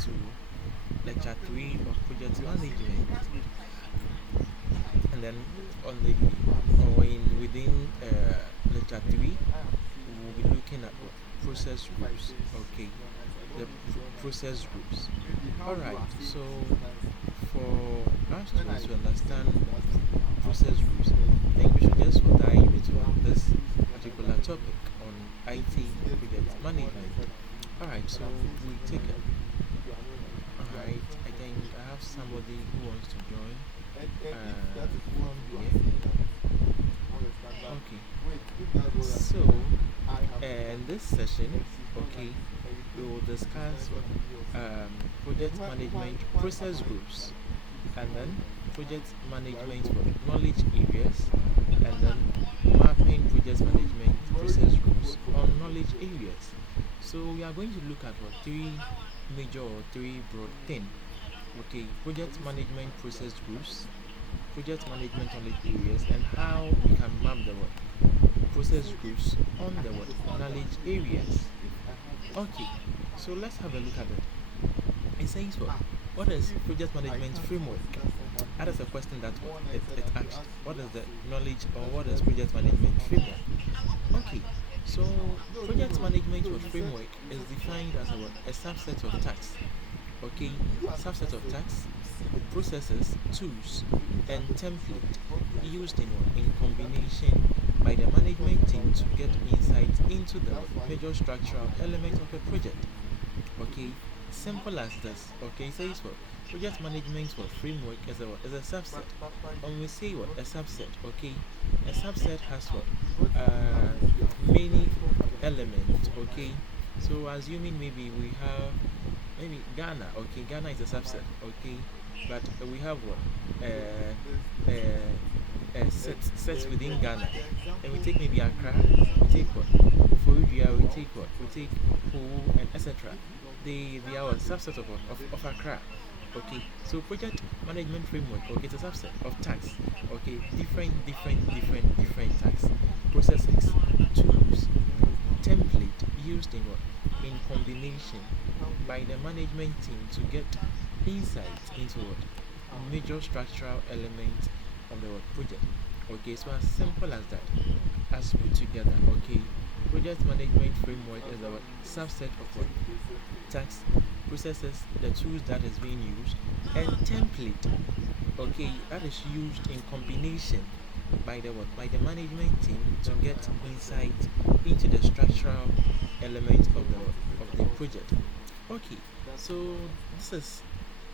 to lecture 3 of project management, and then on the or in within lecture 3 we'll be looking at what process groups. Okay, the process groups. All right, so for us to understand process groups, I think we should just dive into this particular topic on IT project management. All right, so we take it. All right, I think I have somebody who wants to join from here. Okay, so in this session, okay, we will discuss project management process groups, and then project management for knowledge areas, and then mapping project management process groups on knowledge areas. So we are going to look at what three major or three broad things. Okay, project management process groups, project management knowledge areas, and how we can map the process groups on the knowledge areas. Okay, so let's have a look at it. It says what is project management framework? That is a question that it asks. What is the knowledge or what is project management framework? Okay, so project management framework is defined as a subset of tasks. Okay, subset of tasks, processes, tools, and template used in combination by the management team to get insight into the major structural elements of a project. Okay, simple as this. Okay, it says what project management framework is a subset. When we say what a subset, okay, a subset has what many elements. Okay, so assuming maybe we have maybe Ghana. Okay, Ghana is a subset. Okay, but we have what sets within Ghana, and we take maybe Accra, we take what Foridua, we take what we take Ho, and etc. They are a subset of Accra. Okay, so project management framework, okay, it's a subset of tasks. Okay, different tasks, processes, tools, template used in what in combination by the management team to get insight into what major structural elements of the project. Okay, so as simple as that, as put together. Okay, project management framework is a subset of what tasks, processes, the tools that is being used, and template. Okay, that is used in combination by the management team to get insight into the structural elements of the project. Okay, so this is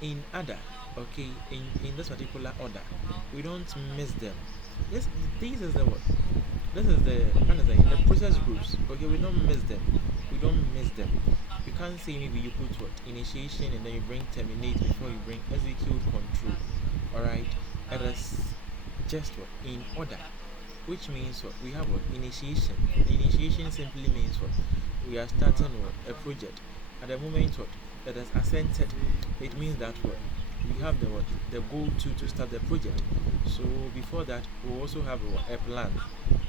in order. Okay, in this particular order, we don't miss them. This is the what this is the process groups. Okay, we don't miss them. We don't miss them. You can't say maybe you put what initiation and then you bring terminate before you bring execute control. Alright, it is just what in order, which means what we have what initiation. Initiation simply means what we are starting what a project. At the moment what that is assented, it means that what we have the goal to start the project. So before that, we also have a plan.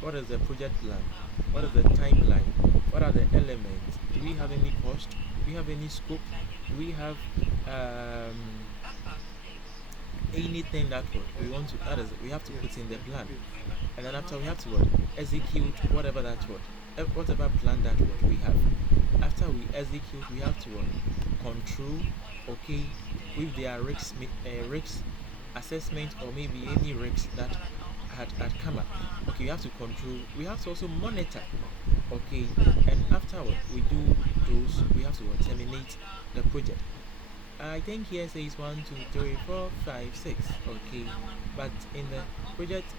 What is the project plan? What is the timeline? What are the elements? Do we have any cost? Do we have any scope? Do we have anything that we want to? That is, we have to put in the plan, and then after we have to execute whatever whatever plan that we have. After we execute, we have to control. Okay, if there are risks assessment or maybe any risks that had come up. Okay, we have to control. We have to also monitor. Okay, and after we do those, we have to terminate the project. I think here says 1, 2, 3, 4, 5, 6. Okay, but in the project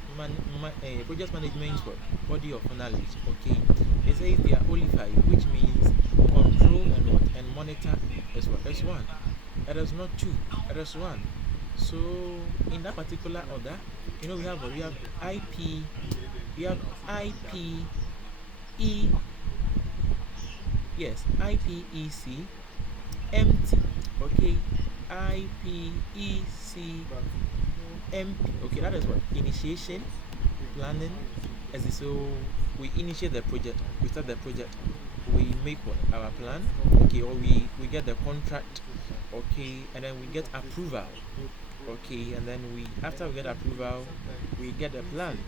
management body of knowledge, okay, it says there are only 5, which means control and monitor is what is 1. It is not 2. It is 1. So in that particular order, we have IP, we have IPE, yes, IPEC, empty. Okay, IPEC, empty. Okay, that is what initiation, planning. So we initiate the project, we start the project, we make our plan. Okay, or we get the contract, Okay, and then we get approval. Okay, and then we after we get approval, we get the plan.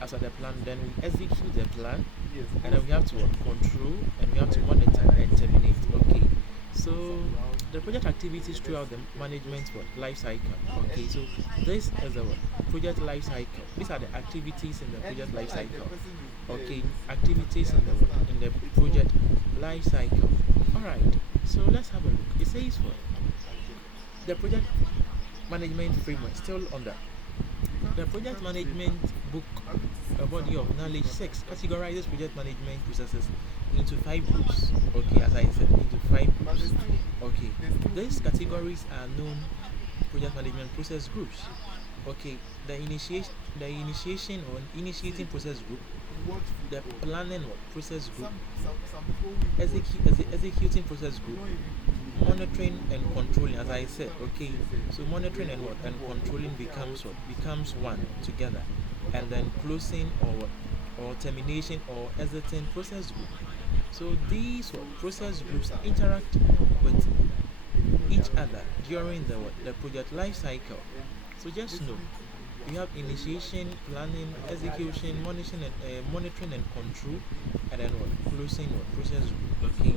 After the plan, then we execute the plan, and then we have to control, and we have to monitor and terminate. Okay, so the project activities throughout the management life cycle. Okay, so this is the project life cycle. These are the activities in the project life cycle. Okay, activities in the project life cycle. All right, so let's have a look. It says what the project management framework still on that. The project management book, a body of knowledge 6, categorizes project management processes into 5 groups. Okay, as I said, into 5 groups. Okay, these categories are known project management process groups. Okay, the initiation or initiating process group, the planning process group, executing process group, monitoring and controlling, as I said. Okay, so monitoring and controlling becomes one together, and then closing or termination or exiting process group. So these process groups interact with each other during the project life cycle. So just know you have initiation, planning, execution, monitoring and control, and then closing process group. Okay,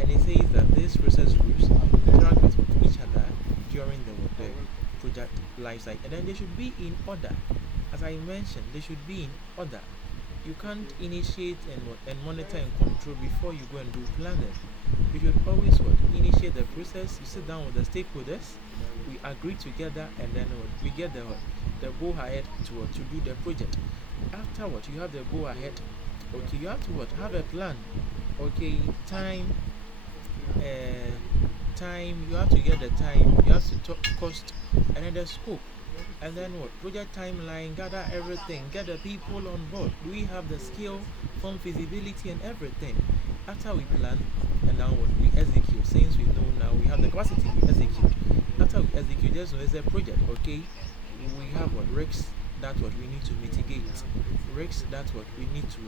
and it says that these process groups interact with each other during the project life cycle, and then they should be in order. As I mentioned, they should be in order. You can't initiate and monitor and control before you go and do planning. You should always initiate the process. You sit down with the stakeholders, we agree together, and then we get the go ahead to do the project. Afterward, you have the go ahead. Okay, you have to have a plan. Okay, uh, time. You have to get the time. You have to talk cost, and then the scope. And then project timeline, gather everything, get the people on board. Do we have the skill, form feasibility, and everything? After we plan, and now we execute. Since we know now we have the capacity, we execute. After we execute, there's a project. Okay, we have risks that we need to mitigate, risks that we need to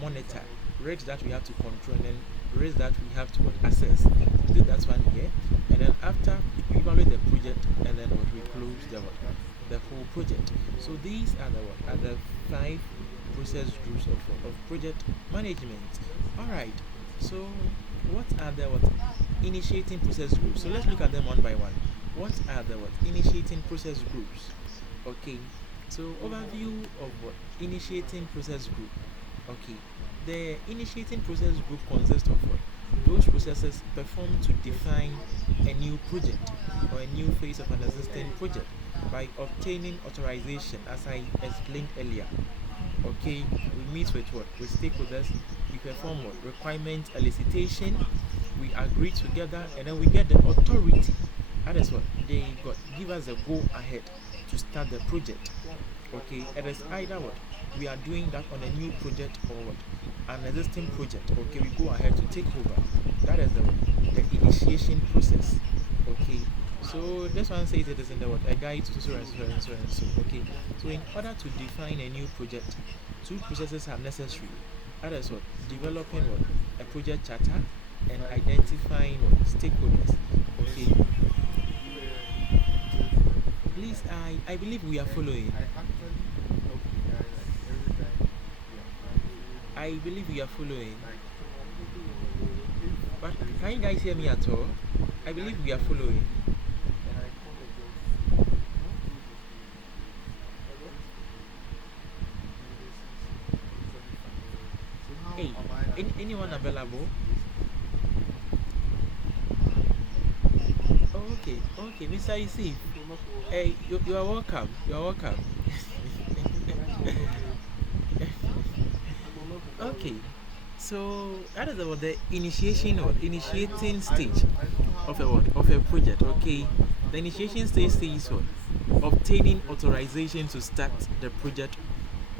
monitor, risks that we have to control, and then risks that we have to assess. We do that one here, and then after we evaluate the project, and then we close the whole project. So these are the 5 process groups of project management. All right. So what are the initiating process groups? So let's look at them one by one. What are the initiating process groups? Okay, so overview of initiating process group. Okay, the initiating process group consists of those processes performed to define a new project or a new phase of an existing project by obtaining authorization, as I explained earlier. Okay, we meet with stakeholders, we perform requirement elicitation, we agree together, and then we get the authority. That is what they give us a go ahead to start the project. Okay, it is either we are doing that on a new project or an existing project. Okay, we go ahead to take over. That is the initiation process. Okay, so this one says it is in a guide to so and so and so and so. Okay, so in order to define a new project, 2 processes are necessary. That is developing a project charter and identifying stakeholders. Okay, please, I believe we are following. I believe we are following. But can you guys hear me at all? I believe we are following. Hey, anyone available? Oh, okay, Mr. Isif. Hey, you are welcome. You are welcome. Okay, so that is about the initiation or initiating stage of a project. Okay, the initiation stage is obtaining authorization to start the project.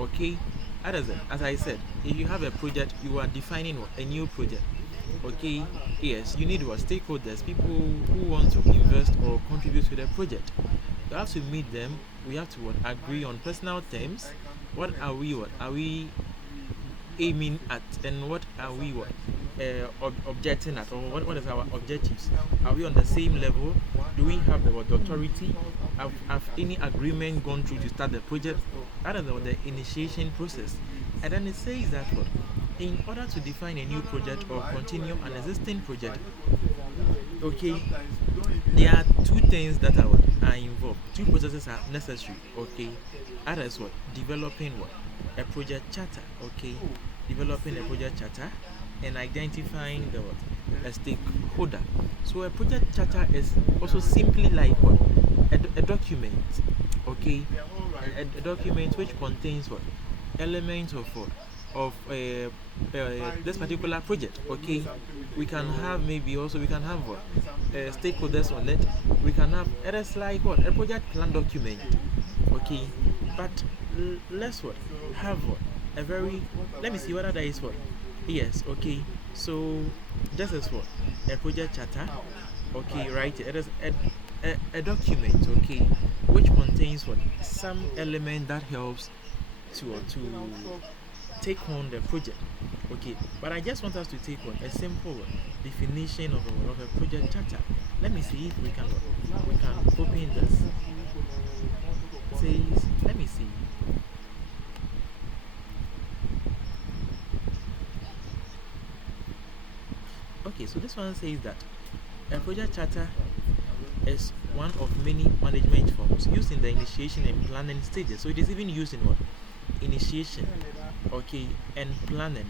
Okay, that is it. As I said, if you have a project, you are defining a new project. Okay, yes, you need stakeholders, people who want to invest or contribute to the project. You have to meet them. We have to agree on personal terms. What are we aiming at, and what are we objecting at, or what is our objectives? Are we on the same level? Do we have the authority? Have any agreement gone through to start the project? That is the initiation process. And then it says that what, in order to define a new project or continue an existing project, okay, there are two things that are involved. Two processes are necessary. Okay, that is what, developing what, a project charter. Okay, developing a project charter and identifying the what, a stakeholder. So a project charter is also simply like what, a document. Okay, a document which contains what, elements of what, of this particular project. Okay, we can have, maybe also we can have what, stakeholders on it. We can have, it is like what, a project plan document. Okay, but let's what, have what, a very, let me see whether there is what, yes. Okay, so this is what, a project charter. Okay, right, it is a document. Okay, which contains what, some element that helps to take on the project. Okay, but I just want us to take on a simple definition of a project charter. Let me see if we can open this. Says, let me see. Okay, so this one says that a project charter is one of many management forms used in the initiation and planning stages. So it is even used in what, initiation, okay, and planning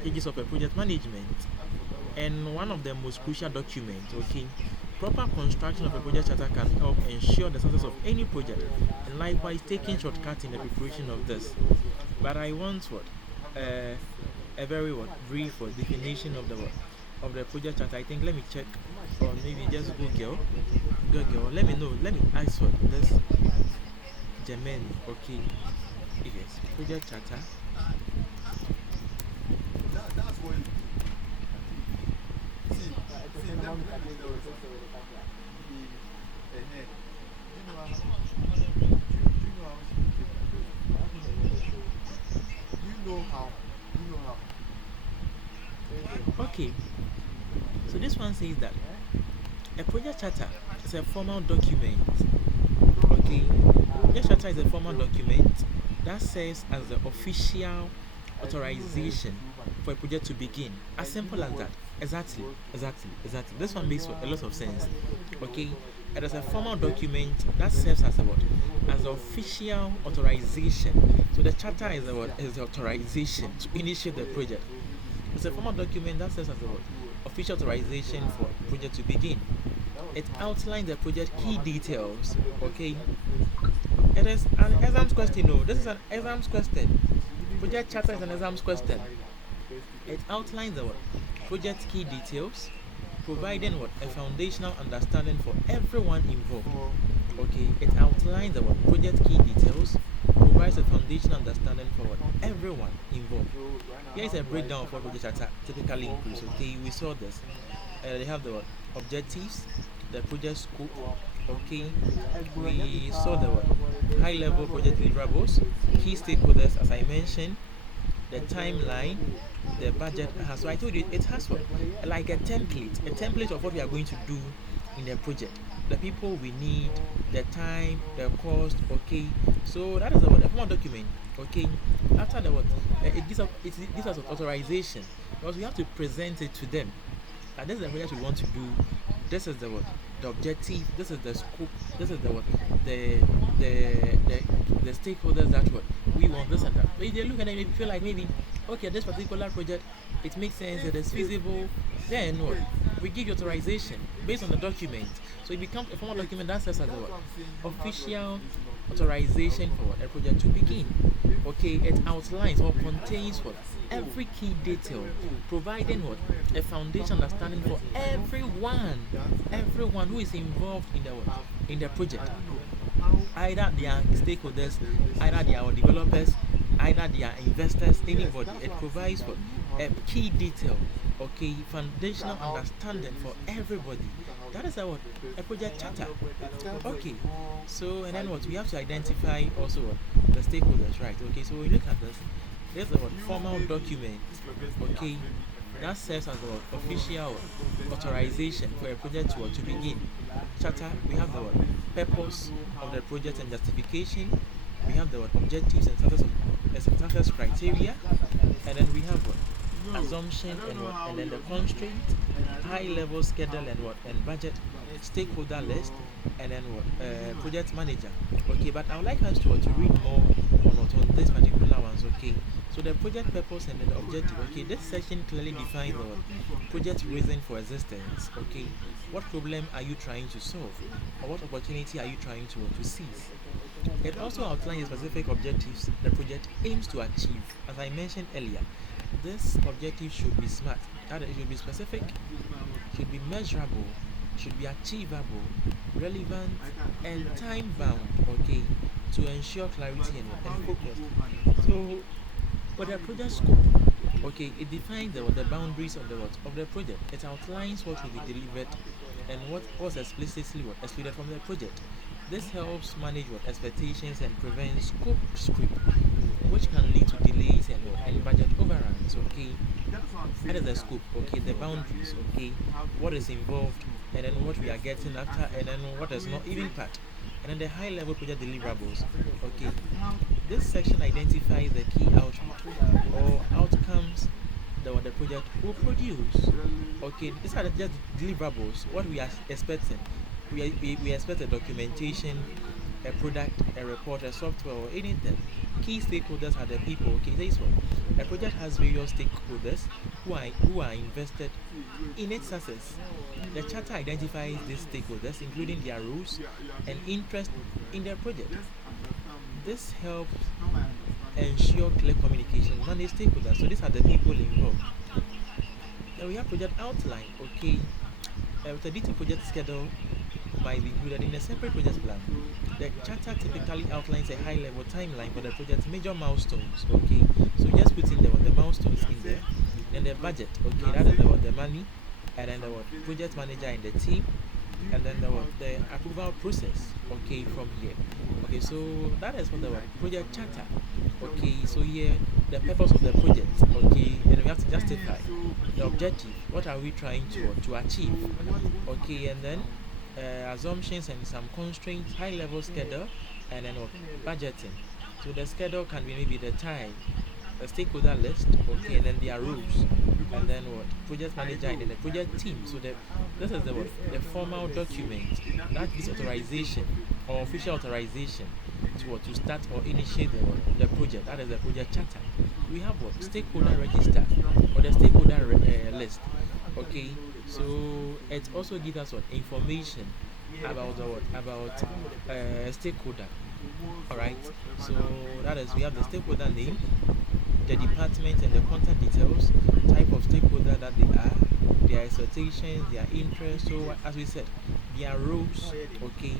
stages of a project management. And one of the most crucial documents. Okay, proper construction of a project charter can help ensure the success of any project, and likewise taking shortcuts in the preparation of this. But I want what, a very what, brief or definition of the what, of the project charter. I think, let me check, or maybe just Google. Let me know. Let me ask for this Germany. Okay, yes, project charter. Okay, so this one says that a project charter is a formal document. Okay, project charter is a formal document that serves as the official authorization for a project to begin. As simple as that. Exactly. This one makes a lot of sense. Okay, it is a formal document that serves as a what? As the official authorization. So the charter is the what? Is the authorization to initiate the project. It's a formal document that serves as a what? Official authorization for project to begin. It outlines the project key details. Okay, it is an exams question. No, this is an exams question. Project charter is an exams question. It outlines the what? Project key details, providing what? A foundational understanding for everyone involved. Okay, it outlines the what? Project key details, provides a foundational understanding for what? Everyone involved. Here is a breakdown of what project charter typically includes. Okay, we saw this. They have the what? Objectives, the project scope. Okay, we saw the what? High level project deliverables, key stakeholders, as I mentioned, the timeline, the budget. So I told you it has what? Like a template of what we are going to do in the project, the people we need, the time, the cost. Okay, so that is the what? A formal document. Okay, after the what? It gives us authorization, because we have to present it to them. And this is the project we want to do. This is the what? The objective. This is the scope. This is the what? The stakeholders that what we want, this and that. So if they look at it, maybe feel like maybe, okay, this particular project, it makes sense, it is feasible, then what? We give you authorization based on the document. So it becomes a formal document that says as a what? Official authorization for what? A project to begin. Okay, it outlines or contains what? Every key detail, providing what? A foundation understanding for everyone who is involved in the what? In the project. Either they are stakeholders, either they are developers, either they are investors, anybody. It provides what? A key detail, okay, foundational understanding for everybody. That is what? A project charter. Okay, so and then what? We have to identify also what? The stakeholders, right? Okay, so we look at this. There's a what? Formal document. Okay, That serves as the official authorization for a project to begin. Charter, we have the purpose of the project and justification. We have the objectives and success criteria, and then we have assumption and then the constraint, high level schedule and budget, stakeholder list, and then project manager. Okay, but I would like us to read more on this particular ones. Okay, so the project purpose and then the objective. Okay, this section clearly defines the project reason for existence. Okay, what problem are you trying to solve, or what opportunity are you trying to seize? It also outlines the specific objectives the project aims to achieve. As I mentioned earlier, this objective should be smart, that it should be specific, should be measurable, should be achievable, relevant, and time bound, okay, to ensure clarity and focus. So, for the project scope, okay, it defines the boundaries of the project. It outlines what will be delivered and what was explicitly excluded from the project. This helps manage expectations and prevents scope creep, which can lead to delays and budget overruns. Okay, that is the scope. Okay, the boundaries. Okay, what is involved, and then what we are getting after, and then what is not even part, and then the high-level project deliverables. Okay, this section identifies the key output or outcomes that what the project will produce. Okay, these are just deliverables. What we are expecting. We expect a documentation, a product, a report, a software, or anything. Key stakeholders are the people. Okay, this one. A project has various stakeholders who are invested in its success. The charter identifies these stakeholders, including their roles and interest in their project. This helps ensure clear communication among the stakeholders. So these are the people involved. Then we have project outline. Okay, with a detailed project schedule might be included in a separate project plan. The charter typically outlines a high-level timeline for the project's major milestones. Okay, so just put in the milestones in there. Then the budget. Okay, that is the money, and then the project manager and the team, and then the approval process. Okay, from here. Okay, so that is for the project charter. Okay, so here the purpose of the project. Okay, and we have to justify the objective. What are we trying to achieve? Okay, and then assumptions and some constraints, high level schedule, and then budgeting. So the schedule can be maybe the time, the stakeholder list, okay, and then their rules, and then project manager and then the project team. So this is the formal document that gives authorization or official authorization to start or initiate the project. That is the project charter. We have stakeholder register or the stakeholder list. Okay, so it also gives us information about stakeholder. All right, so that is we have the stakeholder name, the department and the contact details, type of stakeholder that they are, their expectations, their interests. So as we said, their roles, okay,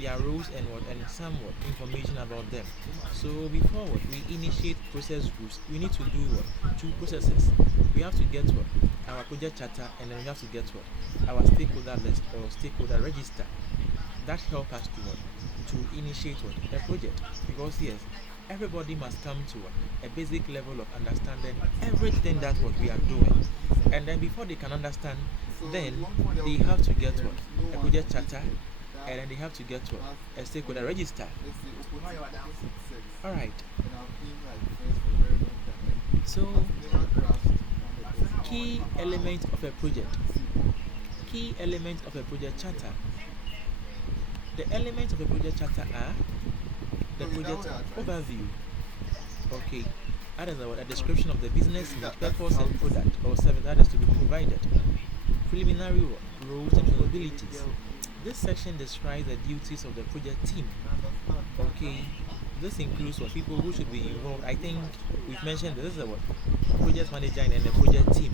their roles and somewhat information about them. So before we initiate process groups, we need to do two processes. We have to get our project charter, and then we have to get our stakeholder list or stakeholder register. That helps us to initiate a project, because yes, everybody must come to a basic level of understanding everything that what we are doing, and then before they can understand, then they have to get a project charter, and then they have to get a stakeholder register. All right. So key elements of a project. Key elements of a project charter. The elements of a project charter are the project overview. Okay, that is a description of the business need, purpose, and product or service that is to be provided. Preliminary roles and capabilities. This section describes the duties of the project team. Okay, this includes people who should be involved. I think we've mentioned this is a project manager and the project team.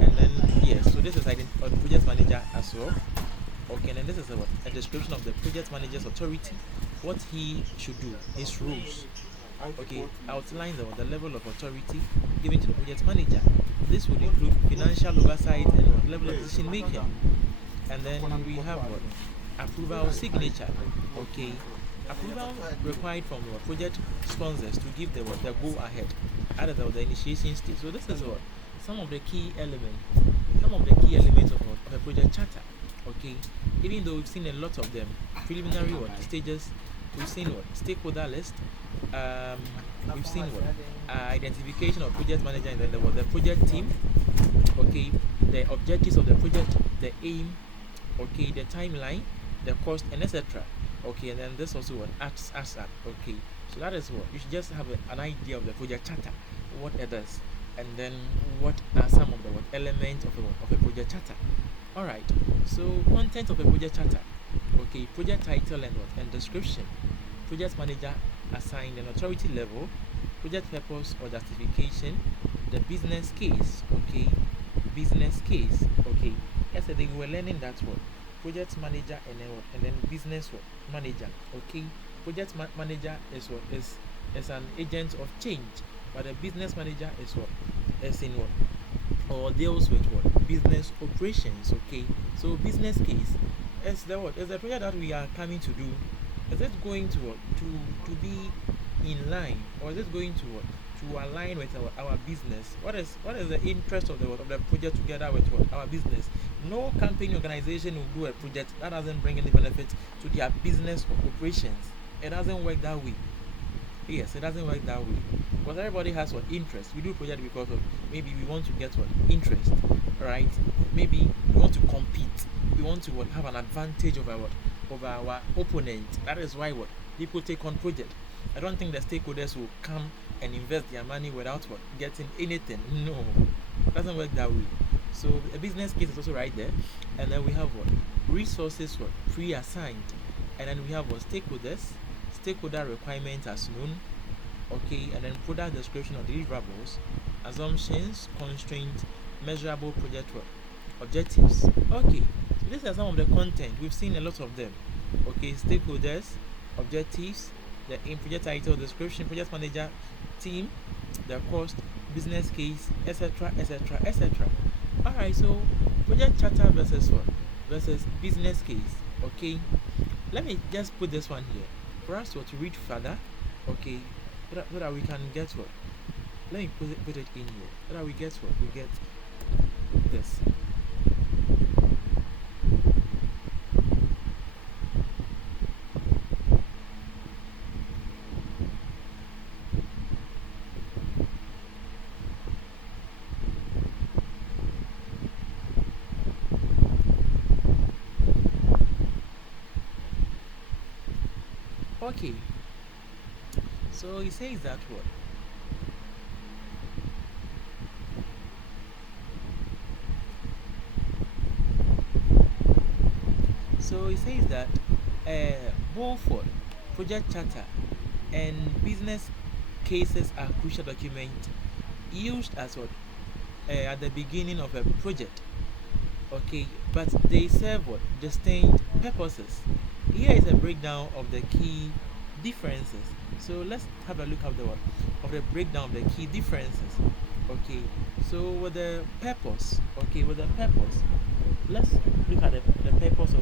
And then yes, so this is the project manager as well. Okay, and then this is a description of the project manager's authority, what he should do, his rules. Okay, outline the level of authority given to the project manager. This would include financial oversight and level of decision making. And then we have approval signature. Okay, approval required from project sponsors to give the go ahead at the initiation stage. So this is some of the key elements, of a project charter. Okay, even though we've seen a lot of them, preliminary what stages, we've seen what stakeholder list, um, we've seen what identification of project manager, and then there was the project team. Okay, the objectives of the project, the aim, okay, the timeline, the cost, and etc. Okay, and then this also what acts as up. Okay, so that is what you should just have an idea of the project charter, what it does, and then what are some of the what elements of a project charter. All right, so content of a project charter. Okay, project title and what and description, project manager assigned an authority level, project purpose or justification, the business case. Okay, business case. Okay, yesterday we were learning that word project manager and then what and then business what manager. Okay, project manager is what is an agent of change, but the business manager is what is in what or deals with what business operations. Okay, so business case is the what is the project that we are coming to do. Is it going to what to be in line, or is it going to what to align with our business? What is the interest of the project together with what our business? No company organization will do a project that doesn't bring any benefit to their business operations. It doesn't work that way. Yes, it doesn't work that way. Because everybody has what interest. We do project because of maybe we want to get what interest, right? Maybe we want to compete. We want to what have an advantage over our opponent. That is why what people take on project. I don't think the stakeholders will come and invest their money without what getting anything. No, it doesn't work that way. So a business case is also right there, and then we have what resources what pre-assigned, and then we have what stakeholder requirements as known. Okay, and then product description of deliverables, assumptions, constraints, measurable project work, objectives. Okay, so these are some of the content. We've seen a lot of them. Okay, stakeholders, objectives, the in project title, description, project manager, team, the cost, business case, etc., etc., etc. Alright, so project charter versus what? Versus business case. Okay, let me just put this one here for us to read further. Okay, so that we can get what? Let me put it in here so that we get what? We get this. Okay, so he says that what? So he says that both what project charter and business cases are crucial documents used as what at the beginning of a project. Okay, but they serve what distinct purposes. Here is a breakdown of the key differences. So let's have a look at the breakdown of the key differences. Okay, so with the purpose. Okay, with the purpose, let's look at the purpose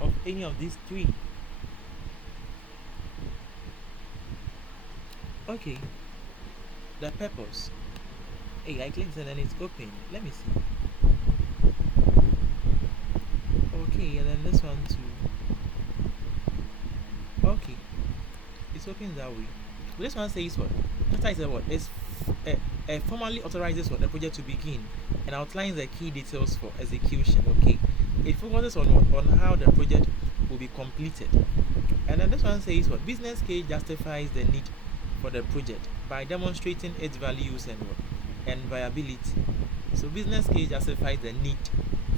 of any of these three. Okay, the purpose. Hey, I clicked and then it's open. Let me see. Okay, and then this one too. Okay, it's open that way. This one says what? This is what? Is formally authorizes what the project to begin and outlines the key details for execution. Okay, it focuses on what? On how the project will be completed. And then this one says what? Business case justifies the need for the project by demonstrating its values and what? And viability. So business case justifies the need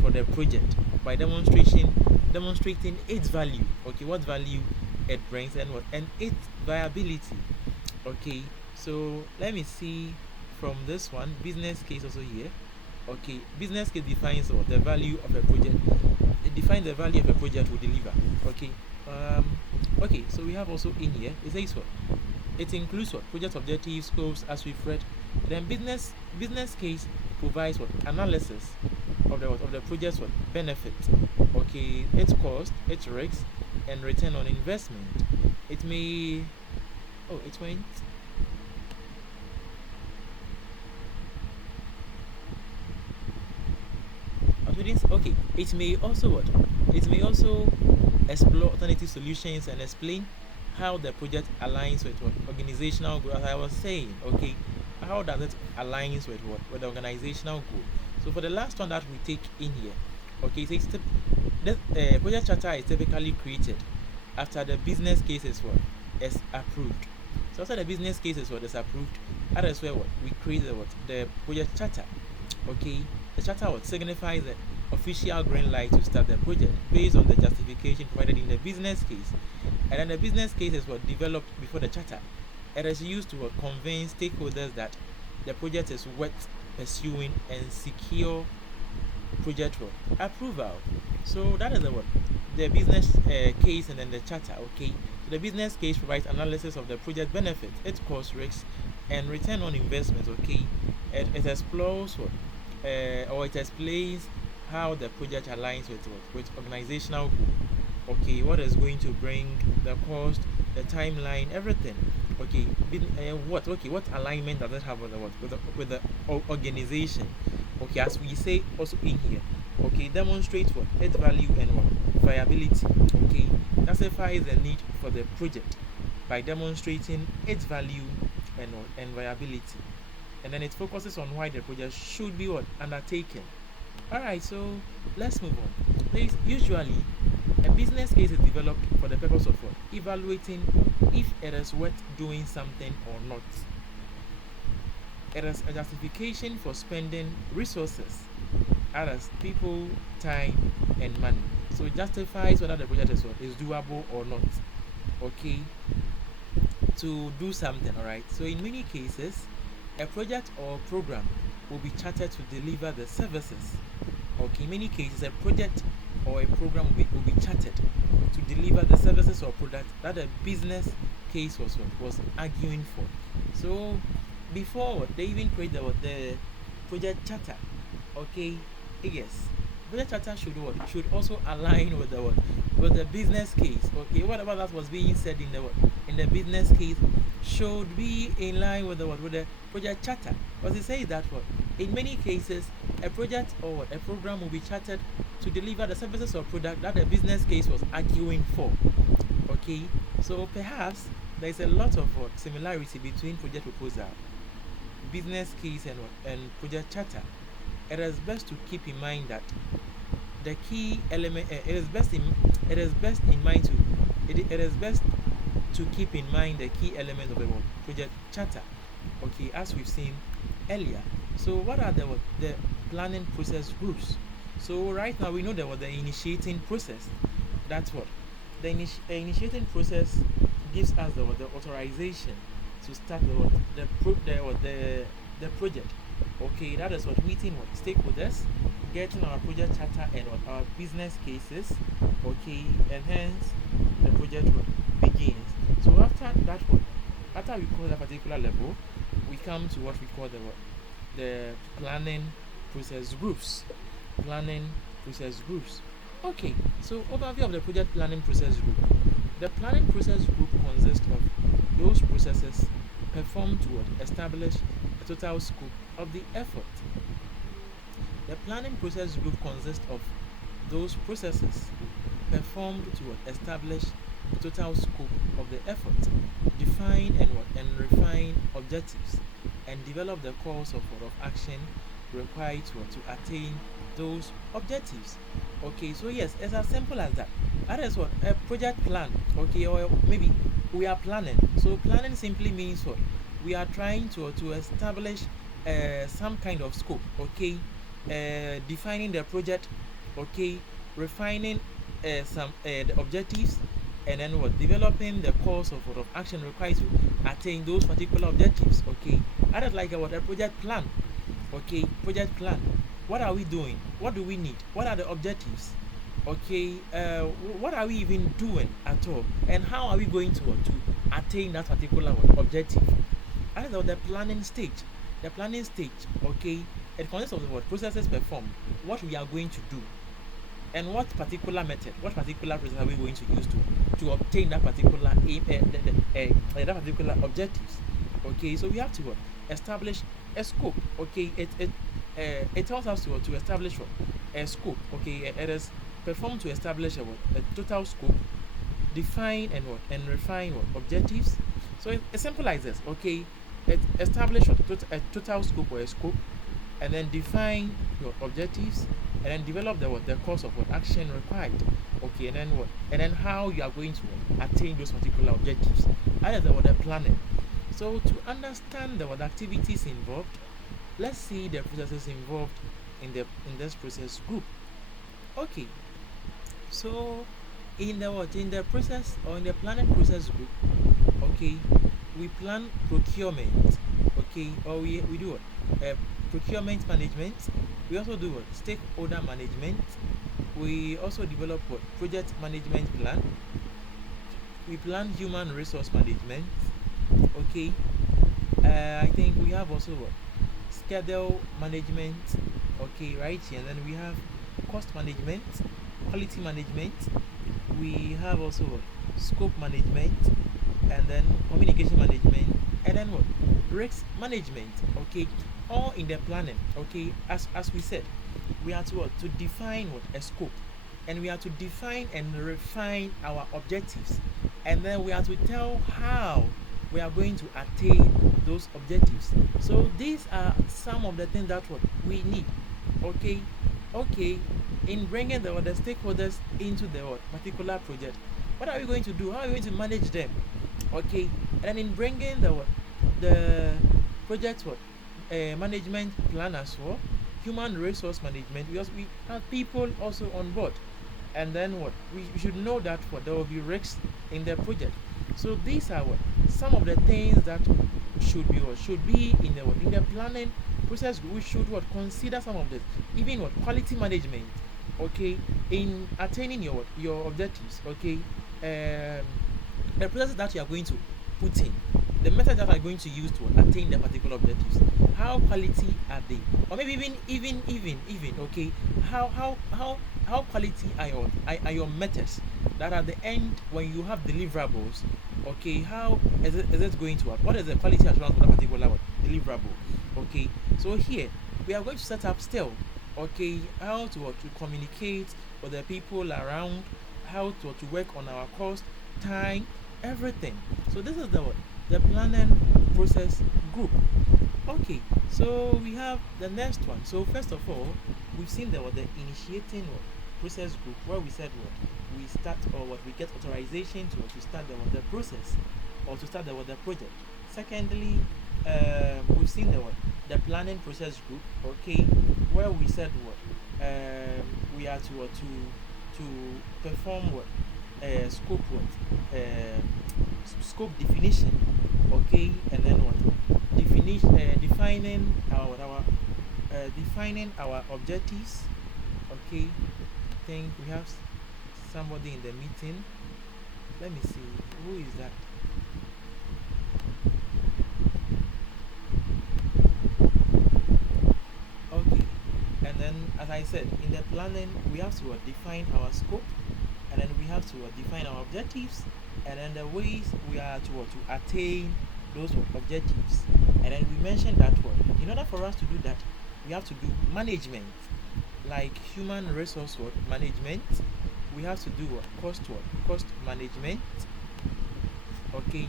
for the project by demonstrating its value. Okay, what value it brings and what and its viability. Okay, so let me see from this one business case also here. Okay, business case defines what the value of a project. It defines the value of a project will deliver. Okay, okay, so we have also in here it says what it includes what project objectives, scopes as we've read. Then business case provides what analysis of the project's what benefits. Okay, its cost, its risks, and return on investment. It may it went Okay, it may also what? It may also explore alternative solutions and explain how the project aligns with what organizational goal. As I was saying, okay, how does it aligns with what with the organizational goal? So for the last one that we take in here, okay, it says this project charter is typically created after the business case is what is approved. So after the business case is what is approved, that is where what we create the project charter. Okay, the charter what signifies the official green light to start the project based on the justification provided in the business case, and then the business case is what developed before the charter. It is used to what convince stakeholders that the project is worth pursuing and secure project work approval. So that is the business case and then the charter. Okay, so the business case provides analysis of the project benefits, its cost, risks, and return on investment. Okay, it explores what or it explains how the project aligns with organizational goal. Okay, what is going to bring the cost, the timeline, everything. Okay, what alignment does it have with the organization? Okay, as we say also in here, okay, demonstrate what its value and what viability. Okay, justifies the need for the project by demonstrating its value and viability, and then it focuses on why the project should be what undertaken. All right, so let's move on. Please, usually a business case is developed for the purpose of what evaluating if it is worth doing something or not. It is a justification for spending resources, others, people, time, and money. So it justifies whether the project is doable or not. Okay, to do something. All right. So in many cases, a project or program will be chartered to deliver the services. Okay, in many cases, a project or a program will be chartered to deliver the services or product that the business case was arguing for. So before they even create the project charter, okay, yes, project charter should also align with the business case. Okay, whatever that was being said in the business case should be in line with with the project charter. Because it says that in many cases a project or a program will be chartered to deliver the services or product that the business case was arguing for. Okay, so perhaps there is a lot of similarity between project proposal, business case, and project charter. It is best to keep in mind that the key element it is best in mind to it is best to keep in mind the key element of the project charter. Okay, as we've seen earlier. So what are the planning process groups? So right now we know that the initiating process. That's what the initiating process gives us the authorization to start the project. Okay, that is what meeting stakeholders, getting our project charter and our business cases. Okay, and hence the project begins. So after that after we call that particular level, we come to what we call the planning process groups. Planning process groups. Okay, so overview of the project planning process group. The planning process group consists of those processes performed to establish a total scope of the effort. The planning process group consists of those processes performed to establish the total scope of the effort, define and refine objectives, and develop the course of action required to attain those objectives. Okay, so yes, it's as simple as that. That is what a project plan. Okay, or maybe we are planning. So planning simply means what we are trying to establish some kind of scope. Okay, defining the project. Okay, refining some the objectives, and then developing the course of action required to attain those particular objectives. Okay, that is like a project plan. Okay, project plan. What are we doing? What do we need? What are the objectives? Okay, what are we even doing at all? And how are we going to attain that particular objective? That is the planning stage. The planning stage, okay, it consists of what processes performed, what we are going to do, and what particular method, what particular process are we going to use to obtain that particular aim, that particular objectives. Okay, so we have to establish a scope. Okay, it tells us to establish what a scope. Okay, it is performed to establish a total scope, define and refine what objectives. So it's simple like this. Okay, establish a total scope or a scope, and then define your objectives, and then develop the course of what action required. Okay, and then how you are going to attain those particular objectives. That is the planning. So to understand the what activities involved, let's see the processes involved in this process group. Okay, so in the process or in the planning process group, okay, we plan procurement, okay, or we do what procurement management. We also do what stakeholder management. We also develop what project management plan. We plan human resource management. Okay, I think we have also what schedule management. Okay, right here, and then we have cost management, quality management. We have also what scope management, and then communication management, and then what risk management. Okay, all in the planning. Okay, as we said, we are to what to define what a scope, and we are to define and refine our objectives, and then we are to tell how we are going to attain those objectives. So these are some of the things that what we need. Okay, okay, in bringing the stakeholders into the what particular project, what are we going to do? How are we going to manage them? Okay, and in bringing the project what management plan as well, human resource management, because we have people also on board, and then what we should know that what there will be risks in the project. So these are what some of the things that should be in the planning process. We should what consider some of this, even what quality management. Okay, in attaining your objectives. Okay, the processes that you are going to put in, the methods that are going to use to attain the particular objectives. How quality are they? Or maybe even okay, how quality are your methods that at the end when you have deliverables, okay, how is it going to work? What is the quality assurance for that particular deliverable? Okay, so here we are going to set up still, okay, how to communicate with the people around, how to work on our cost, time, everything. So this is the planning process group. Okay, so we have the next one. So first of all, we've seen the initiating process group, where we said what we start or what we get authorization to start the process or to start the project. Secondly, we've seen the planning process group, okay, where we said what we are to perform what scope scope definition, okay, and then what defining our objectives. Okay, I think we have somebody in the meeting. Let me see, who is that? Okay, and then as I said, in the planning we have to define our scope, and then we have to define our objectives, and then the ways we are to attain those objectives. And then we mentioned that in order for us to do that, we have to do management, like human resource management. We have to do cost management. Okay,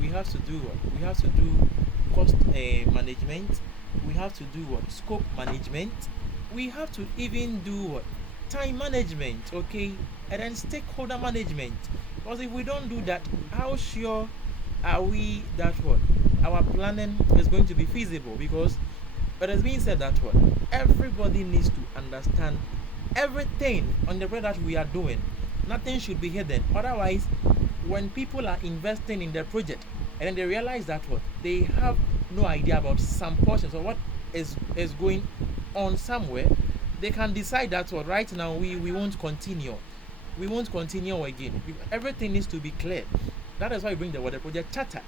we have to do cost management. We have to do scope management. We have to even do time management. Okay, and then stakeholder management. Because if we don't do that, how sure are we that our planning is going to be feasible? Because it has been said that everybody needs to understand everything on the project that we are doing. Nothing should be hidden. Otherwise, when people are investing in the project and then they realize that they have no idea about some portions of what is going on somewhere, they can decide that right now we won't continue. We won't continue again. Everything needs to be clear. That is why we bring the project charter,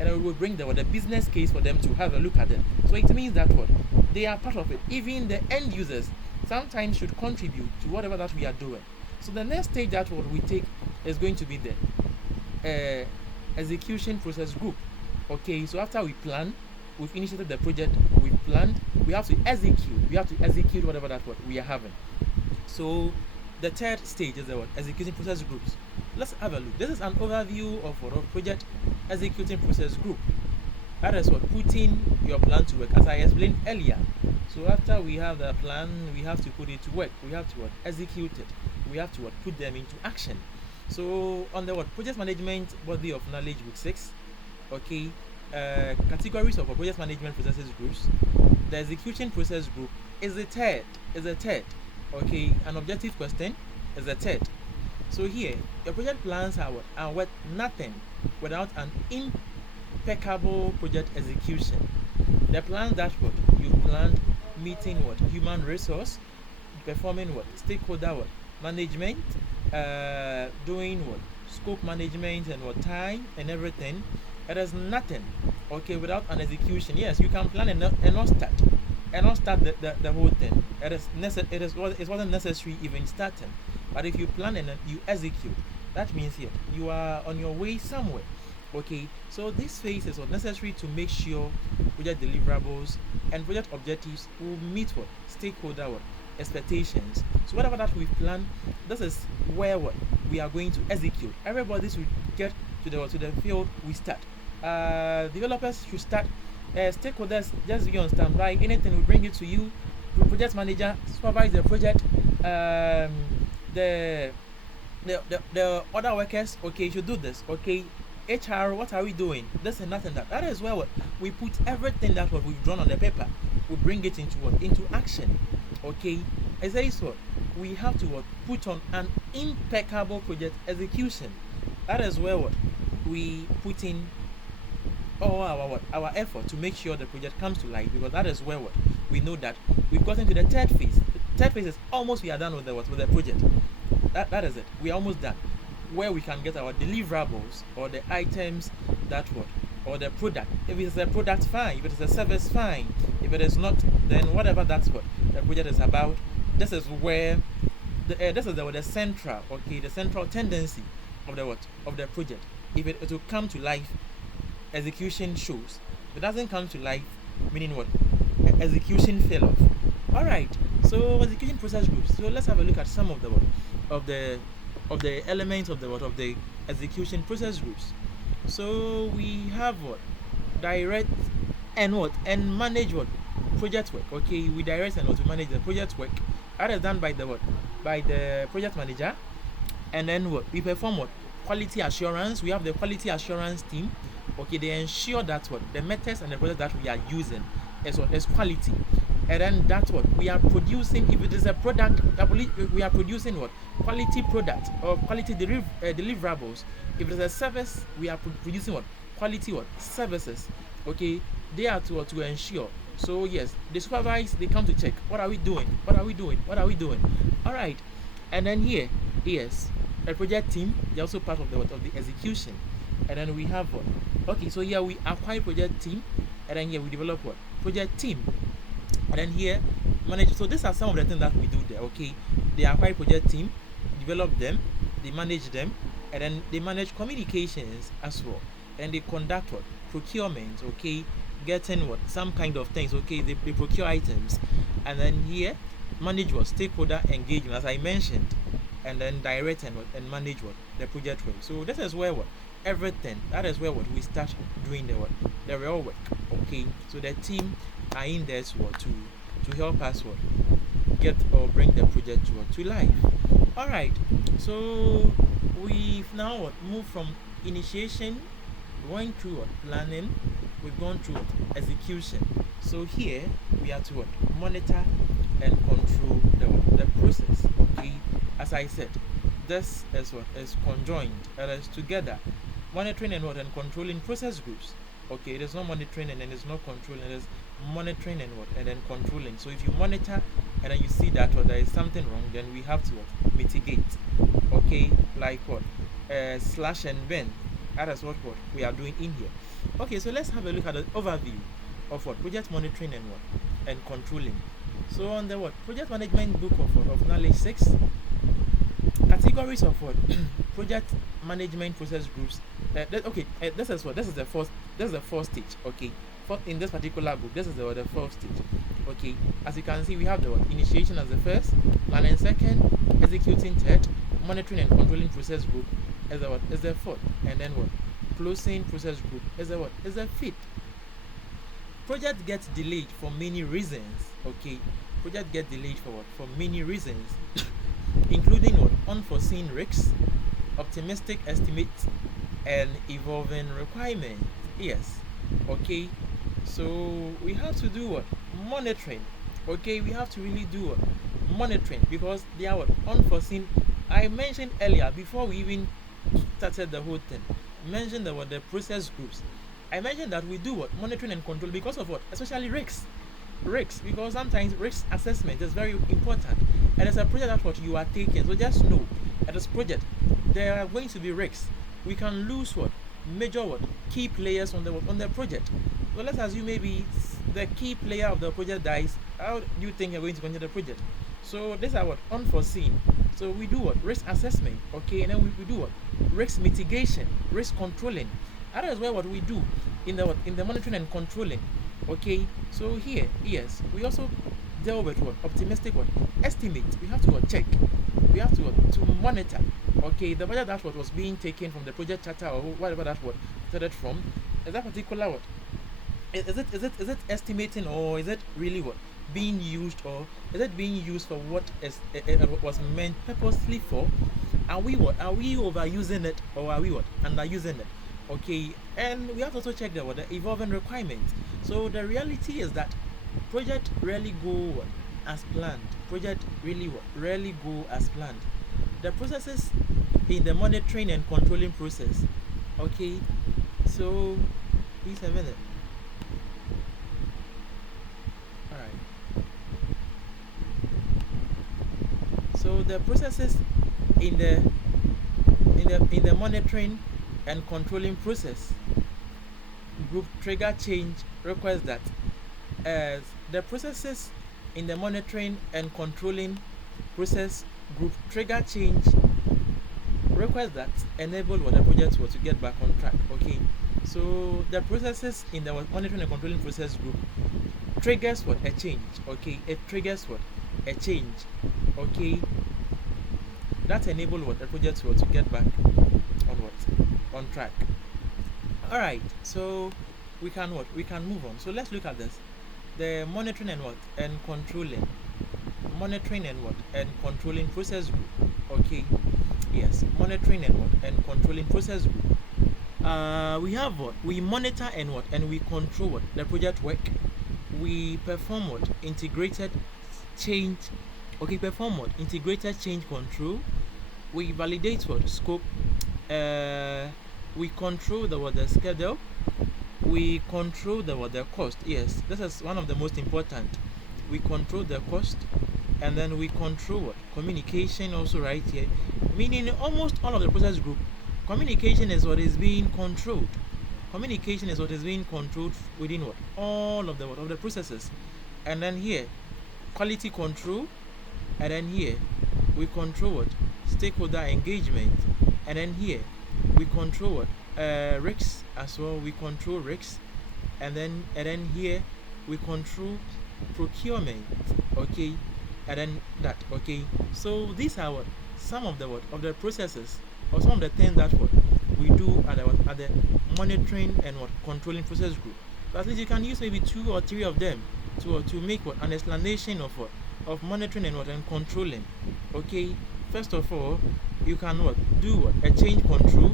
and we will bring the business case for them to have a look at it. So it means that they are part of it. Even the end users sometimes should contribute to whatever that we are doing. So the next stage that we take is going to be the execution process group. Okay, so after we plan, we've initiated the project, we've planned, we have to execute. We have to execute whatever that what we are having. So the third stage is the what? Executing process groups. Let's have a look. This is an overview of what? Of project executing process group. That is what? Putting your plan to work, as I explained earlier. So after we have the plan, we have to put it to work. We have to what? Execute it. We have to what? Put them into action. So on the what? Project management body of knowledge book 6. Okay. Categories of project management processes groups. The execution process group is the third. Okay, an objective question is the third. So here, your project plans are what? Are worth nothing without an impeccable project execution. The plan that what you planned, meeting what? Human resource, performing what? Stakeholder what? Management, doing what? Scope management and what? Time and everything. It is nothing, okay, without an execution. Yes, you can plan and not start. And not start the whole thing. It wasn't necessary even starting. But if you plan and you execute, that means here you are on your way somewhere. Okay, so this phase is necessary to make sure project deliverables and project objectives will meet what stakeholder what expectations. So whatever that we plan, this is where what we are going to execute. Everybody should get to the field we start. Developers should start. Stakeholders just be on standby. Anything we bring it to you. Project manager supervise the project. The other workers, okay, should do this. Okay, HR, what are we doing? This and nothing that. That is where what we put everything that what we've drawn on the paper. We bring it into what into action. Okay, as I said, we have to what put on an impeccable project execution. That is where what we put in all our effort to make sure the project comes to life, because that is where what we know that we've gotten to the third phase. The third phase is almost we are done with the project. That is it. We are almost done. Where we can get our deliverables or the items that what or the product. If it is a product, fine. If it is a service, fine. If it is not, then whatever that's what the project is about. This is where this is the central, okay, the central tendency of the what of the project. If it will come to life, execution shows. If it doesn't come to life, meaning what? Execution fell off. All right. So execution process groups. So let's have a look at some of the what of the elements of the execution process groups. So we have what direct and what and manage what project work. Okay, we direct and what to manage the project work. That is done by the what by the project manager, and then what we perform what quality assurance. We have the quality assurance team. Okay, they ensure that what the methods and the process that we are using is what is quality, and then that's what we are producing. If it is a product, we are producing what quality product or quality deliverables. If it is a service, we are producing what quality what services. Okay, they are to ensure. So yes, they supervise. They come to check. What are we doing? What are we doing? What are we doing? All right, and then here, yes, a project team. They're also part of the execution. And then we have what? Okay, so here we acquire project team, and then here we develop what? Project team. And then here manage. So these are some of the things that we do there. Okay, they acquire project team, develop them, they manage them, and then they manage communications as well. And they conduct what? Procurement. Okay, getting what? Some kind of things. Okay, they procure items, and then here manage what? Stakeholder engagement, as I mentioned, and then direct and manage what? The project work. So this is where what? Everything. That is where what we start doing the real work. Okay, so the team are in there to help us what get or bring the project to life. All right, so we've now what moved from initiation, going through what planning, we've gone through what, execution. So here we are to what monitor and control the process. Okay, as I said, this is what is conjoined, it is together. Monitoring and what and controlling process groups. Okay, it is not monitoring and then it's not controlling, it is monitoring and what and then controlling. So if you monitor and then you see that there is something wrong, then we have to what mitigate. Okay, like what slash and burn. That is what we are doing in here. Okay, so let's have a look at the overview of what project monitoring and what and controlling. So on the what project management book of knowledge 6, categories of what project management process groups. This is the first stage. Okay, in this particular book, this is the fourth stage. Okay, as you can see, we have the what? Initiation as the first, planning second, executing third, monitoring and controlling process group as the what? Is the fourth, and then what? Closing process group is the what? Is the fifth. Project gets delayed for many reasons. Okay, project get delayed for what? For many reasons, including what? Unforeseen risks, optimistic estimates, and evolving requirements. Yes. Okay, so we have to do what? Monitoring. Okay, we have to really do what? Monitoring, because they are what? Unforeseen. I mentioned earlier, before we even started the whole thing, mentioned the what? The process groups. I mentioned that we do what? Monitoring and control because of what? Especially risks, because sometimes risk assessment is very important, and it's a project that's what you are taking. So just know at this project there are going to be risks. We can lose what? Major what? Key players on the project. So let's assume maybe the key player of the project dies. How do you think you're going to continue the project? So these are what? Unforeseen. So we do what? Risk assessment. Okay, and then we do what? Risk mitigation, risk controlling. That is where what we do in the what? In the monitoring and controlling. Okay, so here, yes, we also deal with what? Optimistic what? Estimate. We have to what? Check. We have to what? To monitor. Okay, the budget that what was being taken from the project charter or whatever that what started from, is that particular what? Is it estimating, or is it really what? Being used, or is it being used for what is what was meant purposely for? Are we what? Are we overusing it, or are we what? Underusing it? Okay, and we have to also check the evolving requirements. So the reality is that project rarely go what? As planned. Project really what? Rarely go as planned. The processes in the monitoring and controlling process. Okay, so please a minute. All right. So the processes in the monitoring and controlling process group trigger change requires that as the processes in the monitoring and controlling process group trigger change requires that enable what the project was to get back on track. Okay, so the processes in the monitoring and controlling process group triggers what? A change. Okay, it triggers what? A change. Okay, that enable what the project was to get back on what? On track. All right, so we can what? We can move on. So let's look at this. The monitoring and what? And controlling. Monitoring and what? And controlling process group. Okay, yes, monitoring and what? And controlling process group. We have what? We monitor and what? And we control what? The project work. We perform what? Integrated change. Okay, perform what? Integrated change control. We validate what? Scope. We control the schedule. We control the cost. Yes, this is one of the most important. We control the cost, and then we control what? Communication also right here. Meaning almost all of the process group, communication is what is being controlled. Communication is what is being controlled within what? All of the processes. And then here, quality control, and then here we control what? Stakeholder engagement, and then here we control what? Risks as well. We control risks, and then here we control procurement. Okay, and then that. Okay, so these are what? Some of the processes, or some of the things that what we do at the monitoring and what? Controlling process group. So at least you can use maybe 2 or 3 of them to make what? An explanation of what? Of monitoring and what? And controlling. Okay, first of all, you can what? Do what? A change control.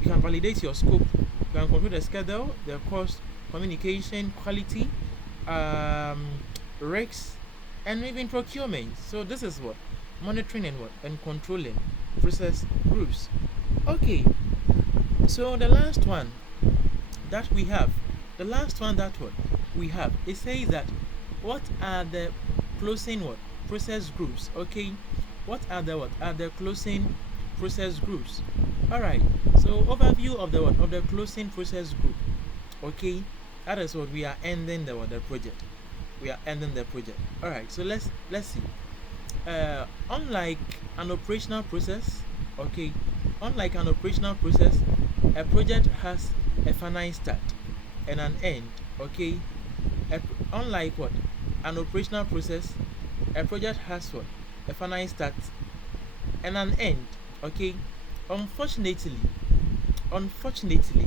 You can validate your scope. You can control the schedule, the cost, communication, quality, risks, and even procurement. So this is what? Monitoring and what? And controlling process groups. Okay, so the last one that we have, it says that what are the closing what? Process groups. Okay, what are the closing process groups? All right, so overview of the closing process group. Okay, that is what we are ending the project. We are ending the project. All right, so let's see. Unlike an operational process, okay, a project has a finite start and an end. Okay, unlike what an operational process, a project has what a finite start and an end. Okay, unfortunately, unfortunately,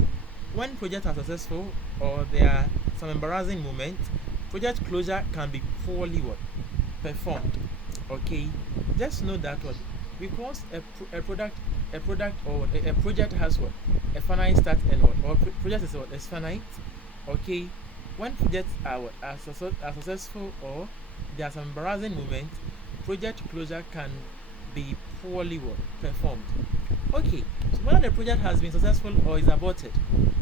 when projects are successful or there are some embarrassing moments, project closure can be poorly what performed. Okay, just know that what because a product or a project has what a finite start and what or project is what is finite. Okay, when projects are what are successful or there are some embarrassing moments, project closure can be poorly what performed. Okay, so whether the project has been successful or is aborted,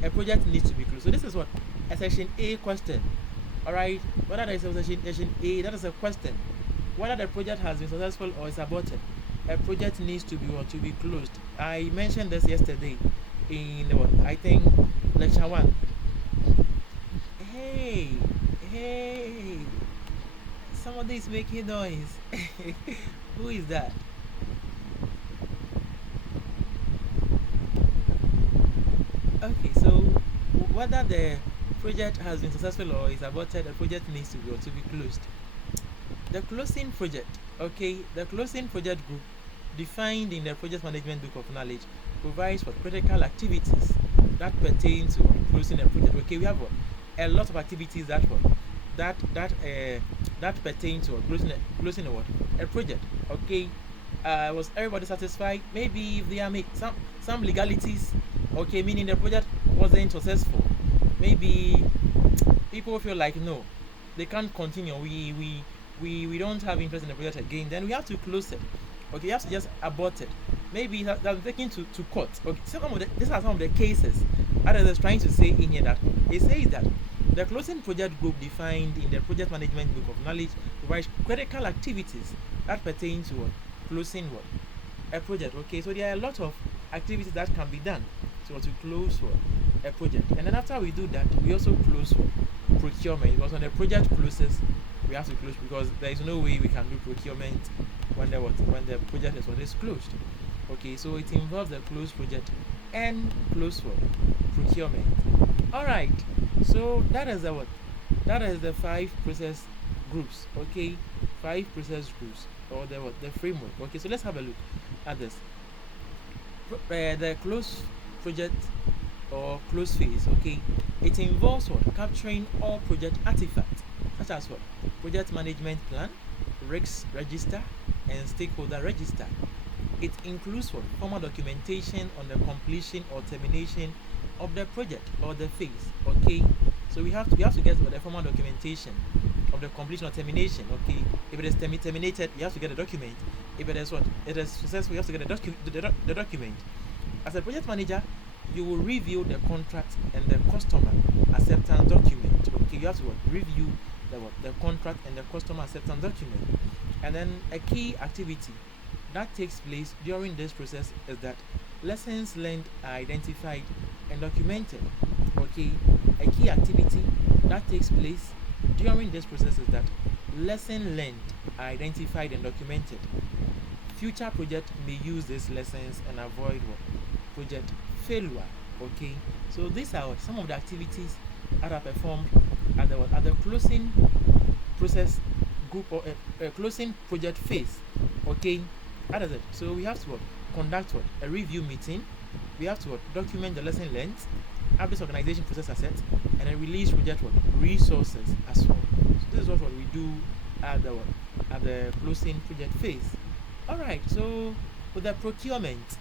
a project needs to be closed. So this is what a section A question. Alright, whether there is a section A, that is a question. Whether the project has been successful or is aborted, a project needs to be what to be closed. I mentioned this yesterday in what I think lecture 1. Hey, hey, somebody is making noise. Who is that? Okay, so whether the project has been successful or is aborted, the project needs to be closed. The closing project, okay, the closing project group defined in the project management book of knowledge provides for critical activities that pertain to closing a project. Okay, we have a lot of activities that pertain to closing a project. Okay, was everybody satisfied? Maybe if they are some legalities, okay, meaning the project wasn't successful. Maybe people feel like no, they can't continue. We don't have interest in the project again. Then we have to close it. Okay, you have to just abort it. Maybe that's taken to court. Okay, these are some of the cases that is trying to say in here that it says that the closing project group defined in the project management book of knowledge provides critical activities that pertain to what closing what a project. Okay, so there are a lot of activities that can be done to close what a project, and then after we do that, we also close what procurement, because when the project closes, we have to close because there is no way we can do procurement when the project is what is closed. Okay, so it involves the closed project and close what procurement. All right, so that is the what that is the 5 process groups. Okay, 5 process groups or the framework. Okay, so let's have a look at this. The close project or close phase. Okay, it involves what capturing all project artifacts such as what project management plan, risks register, and stakeholder register. It includes what formal documentation on the completion or termination of the project or the phase. Okay, so we have to get what the formal documentation of the completion or termination. Okay, if it is terminated, you have to get a document. If it is successful, you have to get the document. As a project manager, you will review the contract and the customer acceptance document. Okay, you have to review the contract and the customer acceptance document. And then a key activity that takes place during this process is that lessons learned are identified and documented. Okay, a key activity that takes place during this process is that lessons learned are identified and documented. Future projects may use these lessons and avoid project failure. Okay, so these are some of the activities that are performed at the closing process group or a closing project phase. Okay, that is it. So we have to conduct a review meeting. We have to document the lesson learned, have this organization process assets, and then release project resources as well. So this is what we do at the closing project phase. All right. So with the procurement,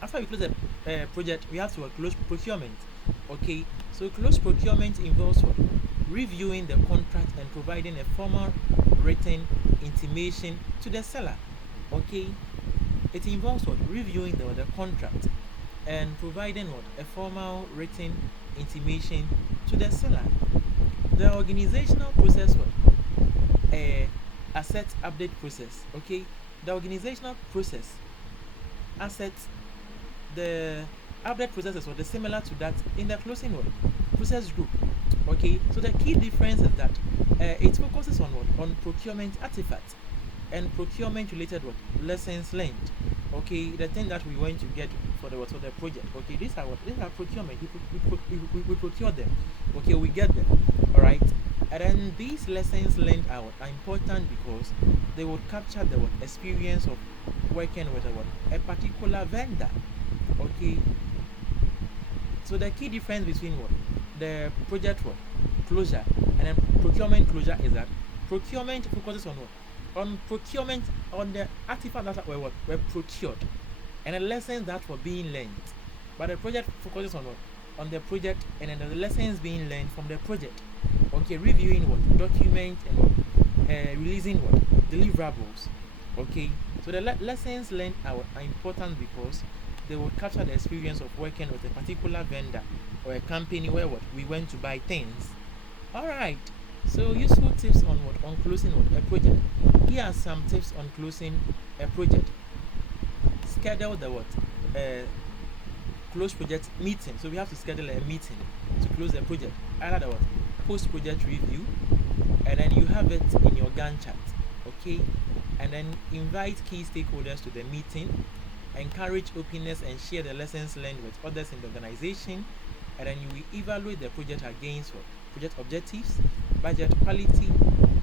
after we close the project, we have to close procurement. Okay, so close procurement involves reviewing the contract and providing a formal written intimation to the seller. Okay, it involves reviewing the contract and providing a formal written intimation to the seller. The organizational process a asset update process. Okay, the organizational process assets the update processes were similar to that in the closing process group. Okay, so the key difference is that it focuses on procurement artifacts. and procurement related what lessons learned. Okay, the thing that we want to get for the project. Okay, these are procurement. We procure them. Okay, we get them. All right, and then these lessons learned are important because they would capture the experience of working with a particular vendor. Okay, so the key difference between the project closure and then procurement closure is that procurement focuses on on procurement, on the artifacts that were procured and the lessons that were being learned. But the project focuses on on the project and then the lessons being learned from the project. Okay, reviewing document and releasing deliverables. Okay, so the lessons learned are important because they will capture the experience of working with a particular vendor or a company where we went to buy things. All right. So useful tips on on closing a project. Here are some tips on closing a project. Schedule the close project meeting. So we have to schedule a meeting to close the project. Either the post project review, and then you have it in your Gantt chart. Okay, and then invite key stakeholders to the meeting. Encourage openness and share the lessons learned with others in the organization, and then you will evaluate the project against project objectives, budget, quality,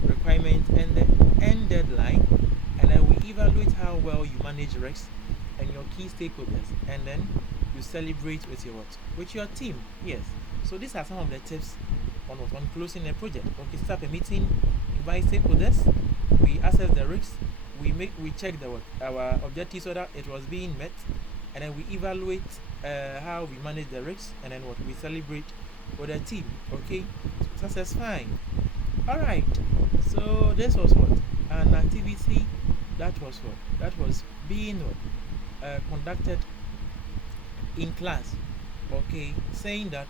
requirement, and the end deadline, and then we evaluate how well you manage risks and your key stakeholders, and then you celebrate with your team. Yes. So these are some of the tips on closing a project. Okay, set up a meeting, invite stakeholders, we assess the risks, we check our objectives so that it was being met, and then we evaluate how we manage the risks, and then we celebrate with the team. Okay, so success fine. All right. So this was an activity that was being conducted in class. Okay, saying that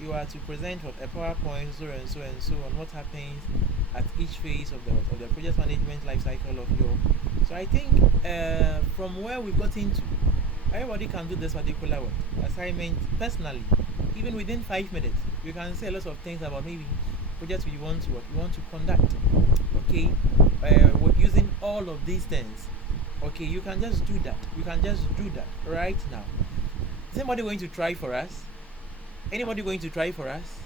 you are to present a PowerPoint so on what happens at each phase of the project management life cycle of your. So I think from where we got into, everybody can do this particular assignment personally, even within 5 minutes. You can say a lot of things about maybe projects you want to conduct. Okay, with using all of these things. Okay, you can just do that. You can just do that right now. Is anybody going to try for us? Anybody going to try for us?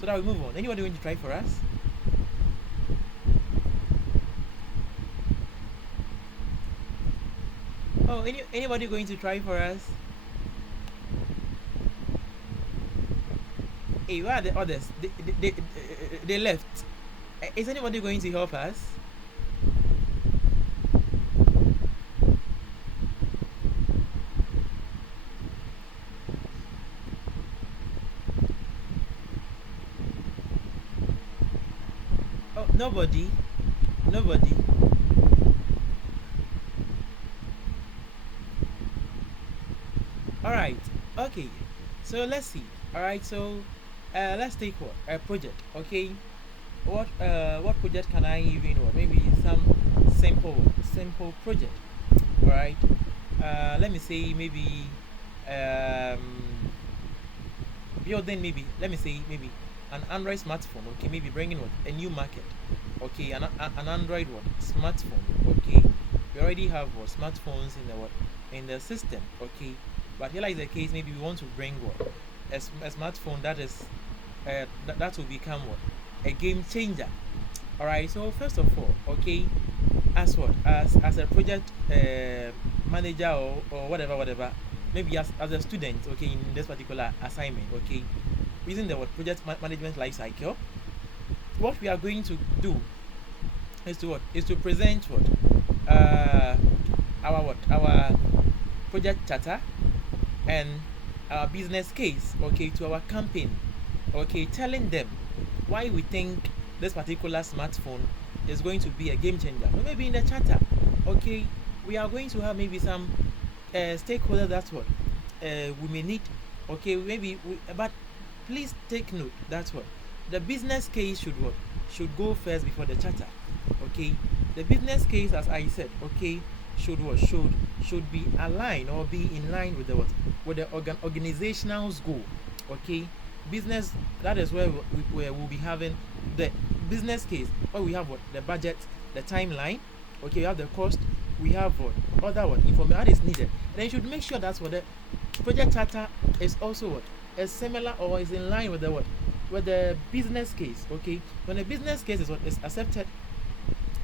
So that we move on. Anybody going to try for us? Oh, anybody going to try for us? Hey, where are the others? They left. Is anybody going to help us? Oh, nobody. Nobody. All right. Okay. So let's see. All right. So let's take a project. Okay. What project can I even maybe some simple project. All right. Let me say maybe um building, maybe let me say maybe an Android smartphone. Okay, maybe bringing a new market. Okay, an Android smartphone. Okay, we already have smartphones in in the system. Okay, but here is the case. Maybe we want to bring a smartphone that is that will become a game changer. All right. So first of all, okay, as as a project manager or whatever, maybe as a student, okay, in this particular assignment, okay, using the project management life cycle, what we are going to do is to present our project charter and our business case, okay, to our campaign, okay, telling them why we think this particular smartphone is going to be a game changer. So maybe in the charter, okay, we are going to have maybe some stakeholders. That's we may need. Okay, but please take note. That's the business case should go first before the charter. Okay, the business case, as I said, okay, should be aligned or be in line with the organizational's goal. Okay, business, that is where we'll be having the business case, where we have the budget, the timeline, Okay, we have the cost, we have what other what information that is needed. And then you should make sure that's what the project charter is also what is similar or is in line with the what with the business case. Okay, when the business case is what is accepted,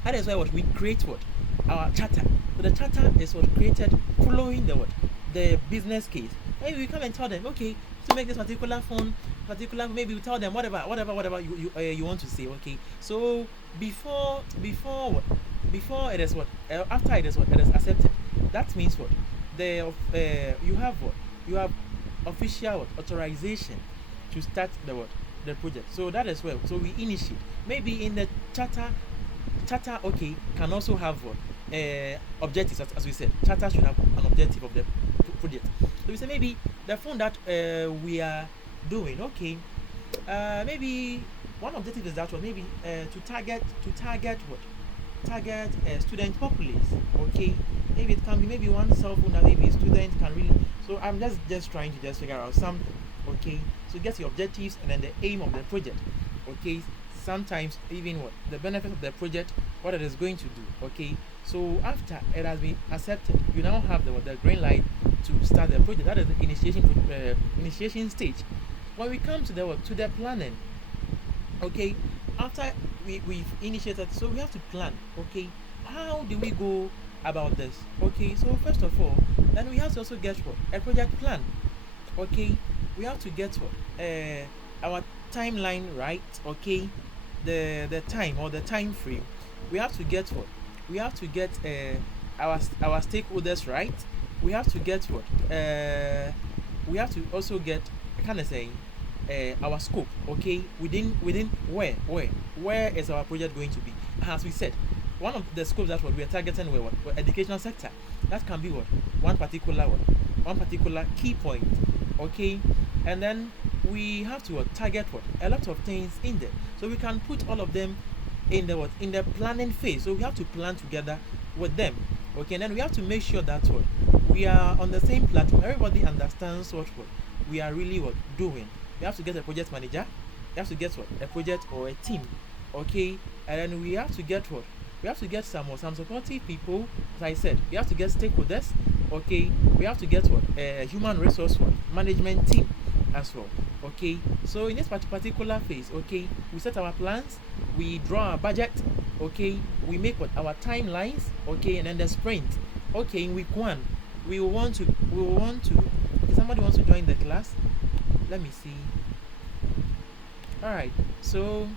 that is why what we create what our charter. So the charter is what created following the what the business case. Maybe we come and tell them, okay, to make this particular phone, particular, maybe we tell them whatever you want to say. Okay, so before what before it is what after it is what it is accepted. That means what the you have what you have official what authorization to start the what the project. So that is well. So we initiate maybe in the charter okay can also have what objectives as we said. Charter should have an objective of the project. So we say maybe the phone that we are doing, okay, maybe one objective is that one, maybe to target what target student populace. Okay, maybe it can be maybe one cell phone that maybe students can really. So I'm just trying to just figure out something. Okay, so get your objectives and then the aim of the project. Okay, sometimes even what the benefit of the project, what it is going to do. Okay, so after it has been accepted, you now have the green light to start the project. That is the initiation stage. When we come to the planning, okay, after we've initiated, so we have to plan. Okay, how do we go about this? Okay, so first of all, then we have to also get what a project plan. Okay, we have to get what our timeline right. Okay, the time or the time frame. We have to get what we have to get our stakeholders right. We have to get what we have to also get kind of saying our scope. Okay, within where is our project going to be? As we said, one of the scopes that what we are targeting were what educational sector. That can be what one particular key point. Okay, and then we have to target what a lot of things in there, so we can put all of them in the planning phase. So we have to plan together with them. Okay, and then we have to make sure that what we are on the same platform. Everybody understands what we are really doing. We have to get a project manager. We have to get what a project or a team. Okay, and then we have to get what we have to get some supportive people. As I said, we have to get stakeholders. Okay, we have to get what a human resource management team as well. Okay, so in this particular phase, okay, we set our plans, we draw our budget. Okay, we make what our timelines. Okay, and then the sprint. Okay, in week 1 we will want to okay, somebody wants to join the class. Let me see. All right, so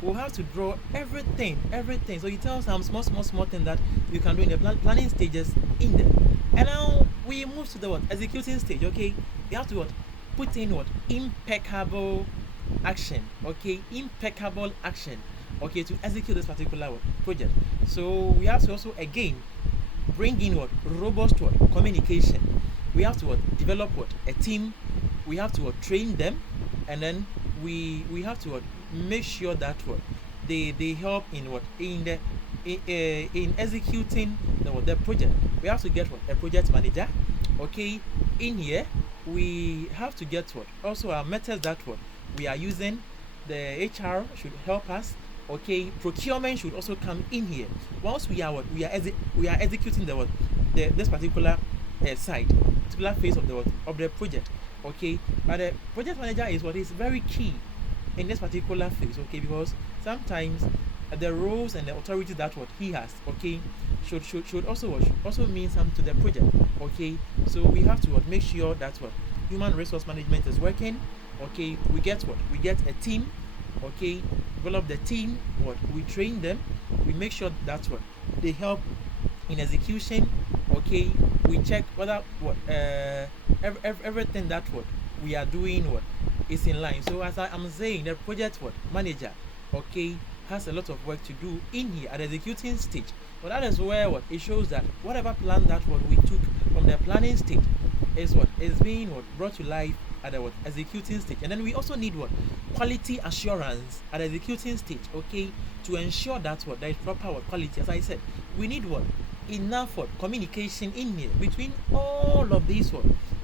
we'll have to draw everything. So you tell some small thing that you can do in the planning stages in there. And now we move to the executing stage. Okay, you have to put in impeccable action. Okay, impeccable action. Okay, to execute this particular project. So we have to also again bring in robust communication. We have to develop a team. We have to train them, and then we have to make sure that they help in executing the project. We have to get a project manager. Okay, in here we have to get also our methods that we are using. The HR should help us. Okay, procurement should also come in here. Once we are executing this particular side, particular phase of the project. Okay, but the project manager is very key in this particular phase. Okay, because sometimes the roles and the authority that he has, okay, should also mean something to the project. Okay, so we have to make sure that human resource management is working. Okay, we get a team. Okay, develop the team. We train them. We make sure that they help in execution. Okay, we check whether everything that we are doing is in line. So as I'm saying, the project manager, okay, has a lot of work to do in here at the executing stage. But that is where it shows that whatever plan that we took from the planning stage is being brought to life at the executing stage. And then we also need quality assurance at the executing stage. Okay, to ensure that there is proper quality. As I said, we need enough communication in here between all of these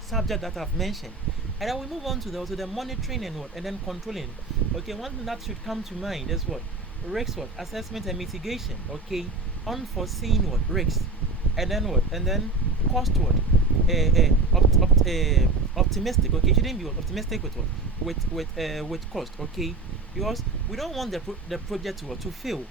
subjects that I've mentioned. And then we move on to the monitoring and then controlling. Okay, one thing that should come to mind is Risks what? Assessment and mitigation. Okay. Unforeseen what? Risks. And then what? And then cost what? Optimistic. Okay. Shouldn't be what? Optimistic with what? With cost. Okay. Because we don't want the project to what? To fail,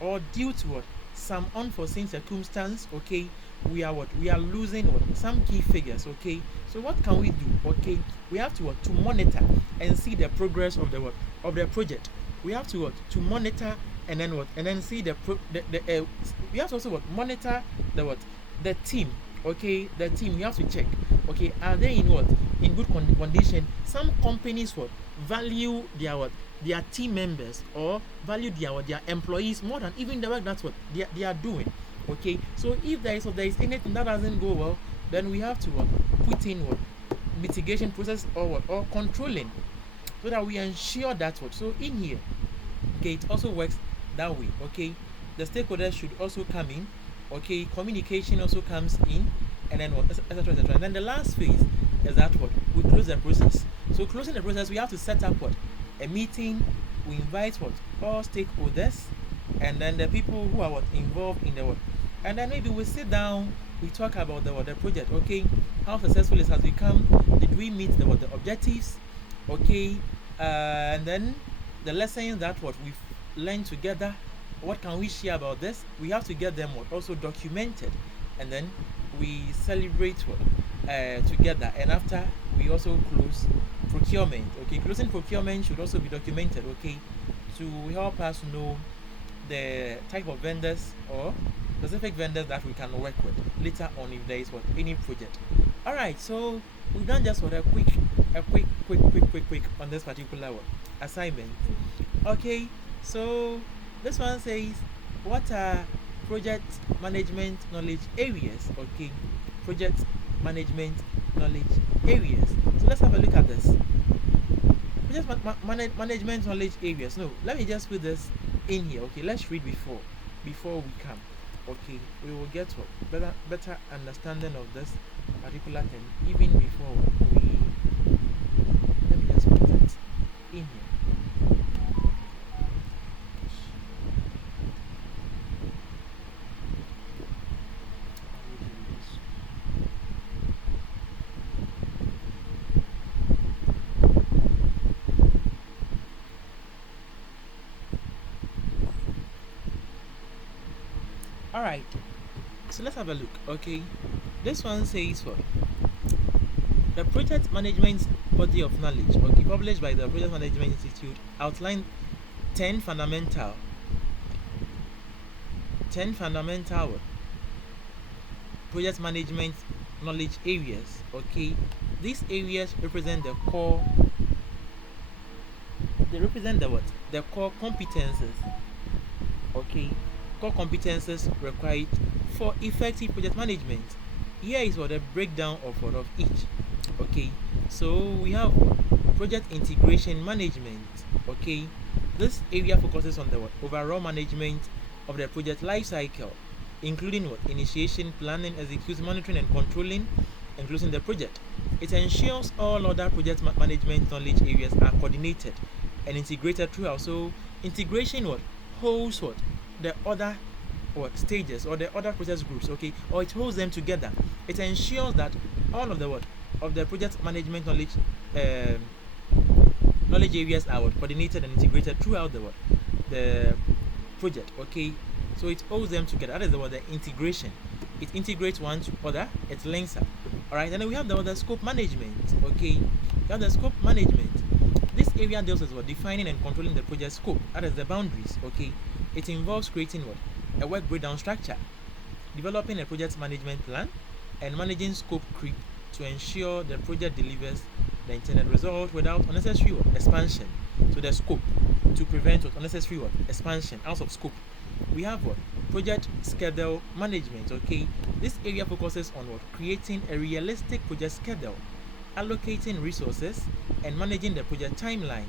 or due to what? Some unforeseen circumstance. Okay. We are what? We are losing what? Some key figures. Okay. So what can we do? Okay. We have to what? To monitor and see the progress of the what? Of the project. We have to what? To monitor and then what? And then see we have to also what? Monitor the what? The team. Okay. The team, we have to check. Okay. Are they in what? In good condition? Some companies what? Value their what? Their team members, or value their employees more than even the work that's what they are doing. Okay. So if there is anything that doesn't go well, then we have to what? Put in what? Mitigation process, or what? Or controlling, so that we ensure that what? So in here, okay, it also works that way. Okay. The stakeholders should also come in. Okay. Communication also comes in, and then what? Etc. Etc. And then the last phase is that what? We close the process. So closing the process, we have to set up what? A meeting. We invite what? All stakeholders, and then the people who are what? Involved in the work. And then maybe we sit down, we talk about the project. Okay. How successful it has become. Did we meet the objectives? Okay. And then the lessons that what we've learned together. What can we share about this? We have to get them what? Also documented, and then we celebrate what? Together. And after, we also close procurement. Okay. Closing procurement should also be documented. Okay. To help us know the type of vendors, or specific vendors that we can work with later on if there is what? Any project. All right. So we've done just what? A quick on this particular one assignment. Okay. So this one says, what are project management knowledge areas? Okay. Project management knowledge areas. So let's have a look at this. Project management knowledge areas. No, let me just put this in here. Okay. Let's read before we come. Okay. We will get what? Better understanding of this particular thing even before we. Let me just put it in here. Alright, so let's have a look. Okay, this one says what? The project management body of knowledge, okay, published by the Project Management Institute, outline 10 fundamental 10 fundamental project management knowledge areas. Okay, these areas represent the core. They represent the what? The core competences. Okay, core competences required for effective project management. Here is what the breakdown of each. Okay, so we have project integration management. Okay, this area focuses on the what? Overall management of the project life cycle, including what? Initiation, planning, execution, monitoring, and controlling, including the project. It ensures all other project management knowledge areas are coordinated and integrated throughout. So integration what? Holds what? The other what? Stages, or the other process groups. Okay, or it holds them together. It ensures that all of the what? Of the project management knowledge areas are what? Coordinated and integrated throughout the what? The project. Okay, so it holds them together. That is the what? The integration. It integrates one to other. It links up. All right, and then we have the scope management. Okay, we have the scope management. This area deals with what? Defining and controlling the project scope. That is the boundaries. Okay, it involves creating what? A work breakdown structure, developing a project management plan, and managing scope creep to ensure the project delivers the intended result without unnecessary what? Expansion. So the scope, to prevent what? Unnecessary what? Expansion out of scope. We have what? Project schedule management. Okay, this area focuses on what? Creating a realistic project schedule, allocating resources, and managing the project timeline.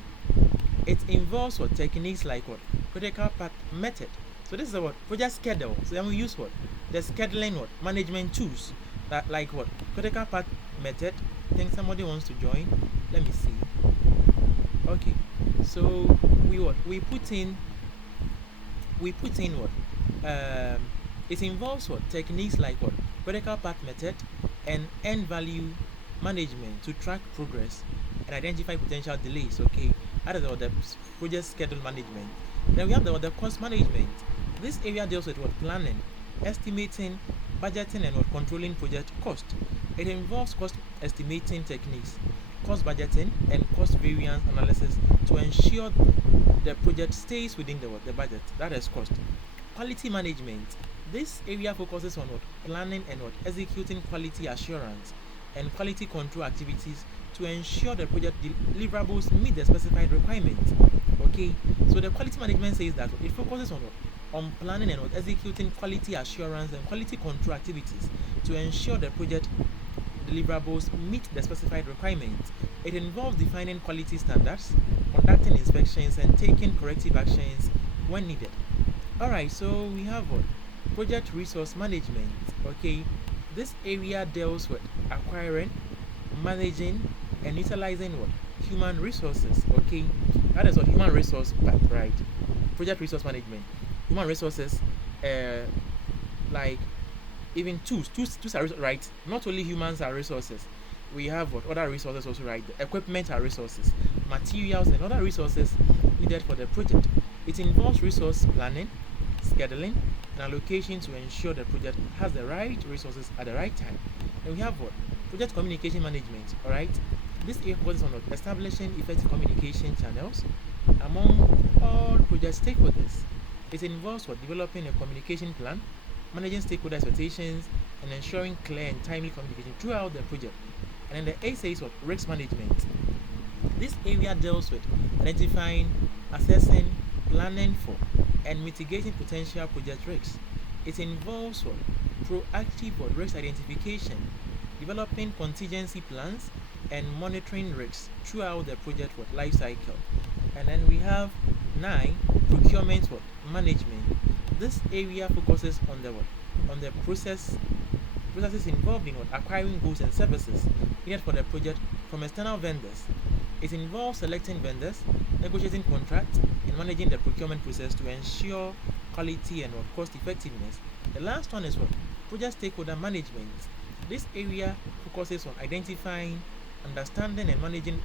It involves what? Techniques like what? Critical path method. So this is what? Project schedule. So then we use what? The scheduling what? Management tools that like what? Critical path method. I think somebody wants to join. Let me see. Okay, so we what? We put in we put in what it involves what techniques like what critical path method and end value management to track progress and identify potential delays. Okay, that is what the project schedule management. Then we have the cost management. This area deals with what planning, estimating, budgeting, and what controlling project cost. It involves cost estimating techniques, cost budgeting, and cost variance analysis to ensure the project stays within the budget. That is cost. Quality management. This area focuses on what planning and what executing quality assurance and quality control activities to ensure the project deliverables meet the specified requirements. Okay, so the quality management says that it focuses on what on planning and what executing quality assurance and quality control activities to ensure the project deliverables meet the specified requirements. It involves defining quality standards, conducting inspections, and taking corrective actions when needed. Alright, so we have what? Project resource management. Okay, this area deals with acquiring, managing, and utilizing what? Human resources. Okay, that is what human resource part, right? Project resource management. Human resources, like even tools are right. Not only humans are resources, we have what other resources also, right? The equipment are resources, materials and other resources needed for the project. It involves resource planning, scheduling, and allocation to ensure the project has the right resources at the right time. And we have what project communication management. All right, this focuses on establishing effective communication channels among all project stakeholders. It involves what developing a communication plan, managing stakeholder expectations, and ensuring clear and timely communication throughout the project. And then the A says what risk management. This area deals with identifying, assessing, planning for, and mitigating potential project risks. It involves what proactive what risk identification, developing contingency plans, and monitoring risks throughout the project what life cycle. And then we have 9 procurement what management. This area focuses on the what on the processes involved in what acquiring goods and services needed for the project from external vendors. It involves selecting vendors, negotiating contracts, and managing the procurement process to ensure quality and what cost effectiveness. The last one is what project stakeholder management. This area focuses on identifying, understanding, and managing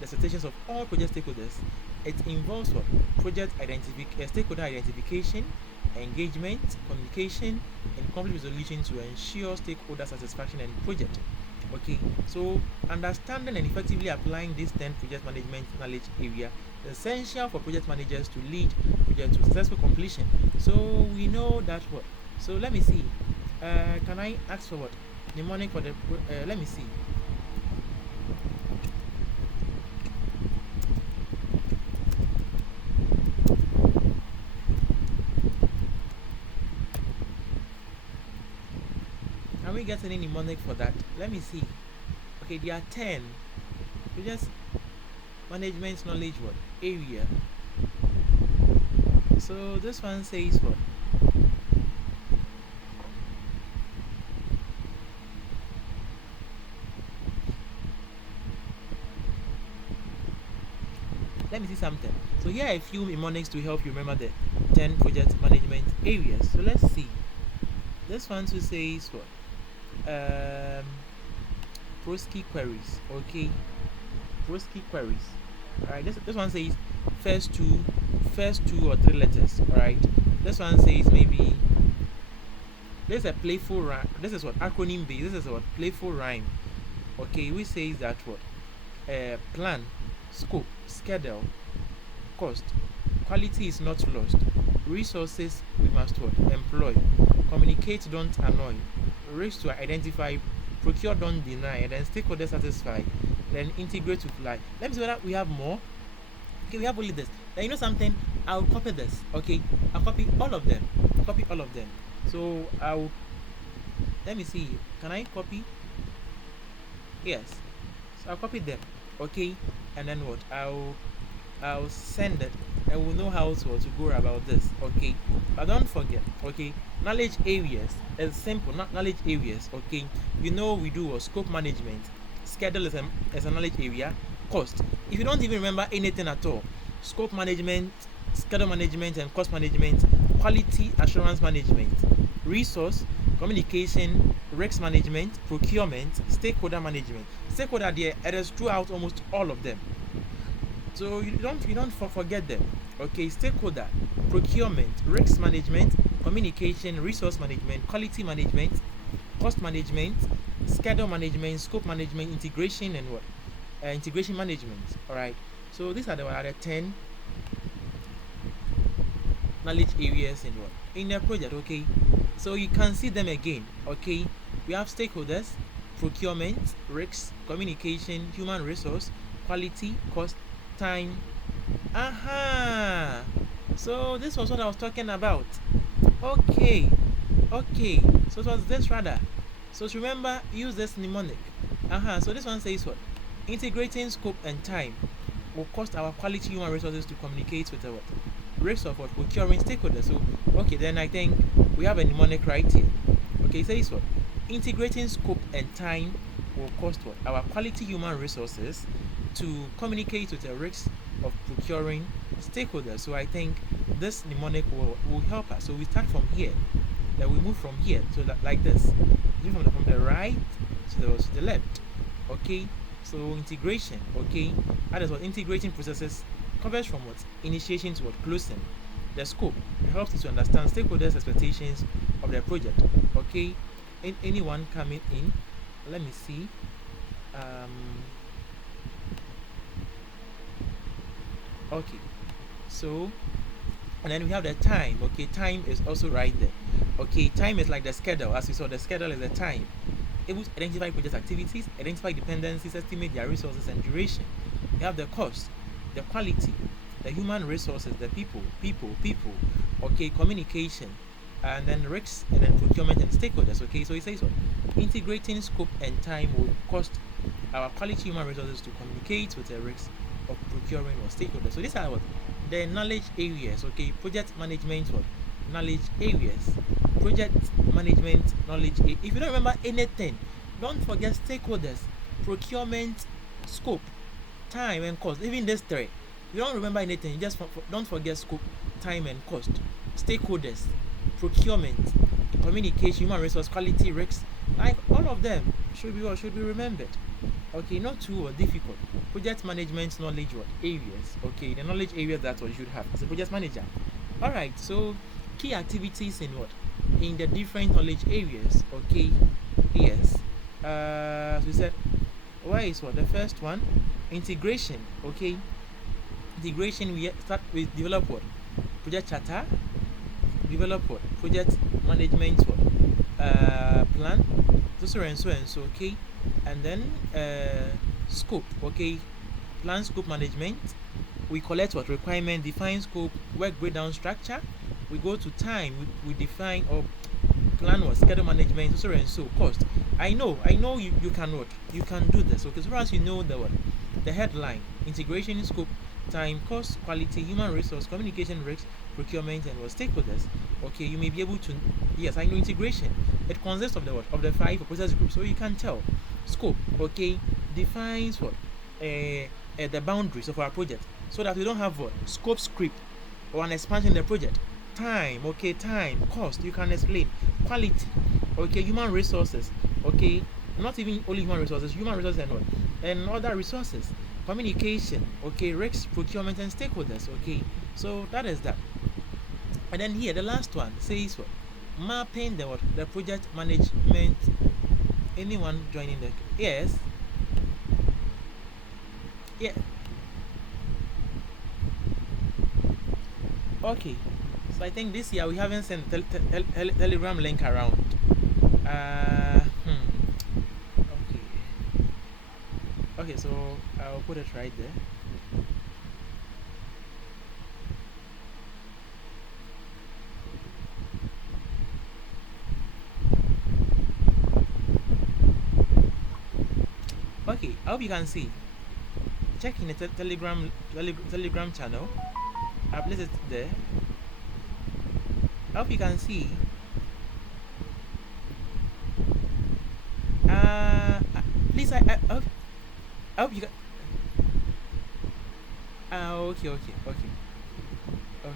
the expectations of all project stakeholders. It involves what stakeholder identification, engagement, communication, and conflict resolution to ensure stakeholder satisfaction and project. Okay, so understanding and effectively applying these 10 project management knowledge area is essential for project managers to lead projects to successful completion. So we know that what. So let me see. Can I ask for what mnemonic for the? Let me see. Can we get any mnemonic for that? Let me see. Okay, there are 10. We just management knowledge what area. So this one says what? Let me see something. So here are a few mnemonics to help you remember the 10 project management areas. So let's see. This one too says what? Prosky queries. Okay, Prosky queries. Alright, this one says first two or three letters. Alright, this one says maybe this is a playful rhyme. This is what acronym based. This is what playful rhyme. Okay, which says that what plan, scope, schedule, cost, quality is not lost, resources we must what employ, communicate, don't annoy, risk to identify, procure, don't deny, and then stakeholder satisfy, then integrate to fly. Let me see whether we have more. Okay, we have only this. Then you know something? I'll copy this. Okay, I'll copy all of them. Copy all of them. So I'll let me see. Can I copy? Yes. So I'll copy them. Okay, and then what? I'll send it, and we'll know how to go about this. Okay, but don't forget. Okay, knowledge areas is simple. Not knowledge areas. Okay, you know we do a scope management. Schedule is a knowledge area. Cost. If you don't even remember anything at all, scope management schedule management and cost management, quality assurance management, resource, communication, risk management, procurement, stakeholder management. Stakeholder there, it is throughout almost all of them. So you don't forget them. Okay, stakeholder, procurement, risk management, communication, resource management, quality management, cost management, schedule management, scope management, integration, and what? Integration management. All right. So these are the 10 knowledge areas in what in a project. Okay. So you can see them again. Okay. We have stakeholders, procurement, risks, communication, human resource, quality, cost, time. Aha. So this was what I was talking about. Okay. Okay. So it was this rather. So to remember, use this mnemonic. So this one says what? Integrating scope and time will cost our quality human resources to communicate with our rates of what procuring stakeholders. So okay, then I think we have a mnemonic right here. Okay, it says what? Integrating scope and time will cost what? Our quality human resources to communicate with the risks of procuring stakeholders. So I think this mnemonic will help us. So we start from here. Then we move from here. So that like this. From the right to the left. Okay. So integration. Okay. That is what integrating processes covers from what initiation to what closing. The scope helps you to understand stakeholders' expectations of their project. Okay. Anyone coming in? Let me see. Okay. So and then we have the time. Okay, time is also right there. Okay, time is like the schedule. As we saw, the schedule is the time. Able to identify project activities, identify dependencies, estimate their resources and duration. You have the cost, the quality, the human resources, the people. Okay, communication, and then risks, and then procurement and stakeholders. Okay, so it says what? Integrating scope and time will cost our quality human resources to communicate with the risks of procuring or stakeholders. So these are what? The knowledge areas. Okay, project management what? Knowledge areas. Project management knowledge. If you don't remember anything, don't forget stakeholders, procurement, scope, time, and cost. Even these three. If you don't remember anything, just don't forget scope, time, and cost. Stakeholders, procurement, communication, human resource, quality, risks. Like all of them should be remembered. Okay, not too difficult. Project management knowledge what areas. Okay, the knowledge areas that's what you should have as a project manager. Alright, so key activities in what? In the different knowledge areas. Okay, yes. As we said, why is what? The first one, integration. Okay, integration we start with develop what? Project charter, develop what? Project management what? Plan, so and so and so. Okay, and then scope. Okay, plan scope management. We collect what requirement, define scope, work breakdown structure. We go to time. We define or plan or schedule management, so and so. Cost. I know you cannot. You can do this. Okay, so once you know the headline, integration, scope, time, cost, quality, human resource, communication, risks, procurement, and what stakeholders. Okay, you may be able to. Yes, I know integration. It consists of the what? Of the 5 process groups. So you can tell. Scope. Okay, defines what? The boundaries of our project, so that we don't have what? Scope script or an expansion in the project. Time. Okay, time, cost. You can explain. Quality. Okay, human resources. Okay, not even only human resources and what? And other resources. Communication. Okay, risks, procurement, and stakeholders. Okay, so that is that. And then here the last one says what? Mapping the what? The project management. Anyone joining the? Yes. Yeah. Okay. So I think this year we haven't sent Telegram link around. Okay. Okay, so I'll put it right there. Okay, I hope you can see. Check in the Telegram channel. I've placed it there. I hope you can see. Please, I hope you can. Okay.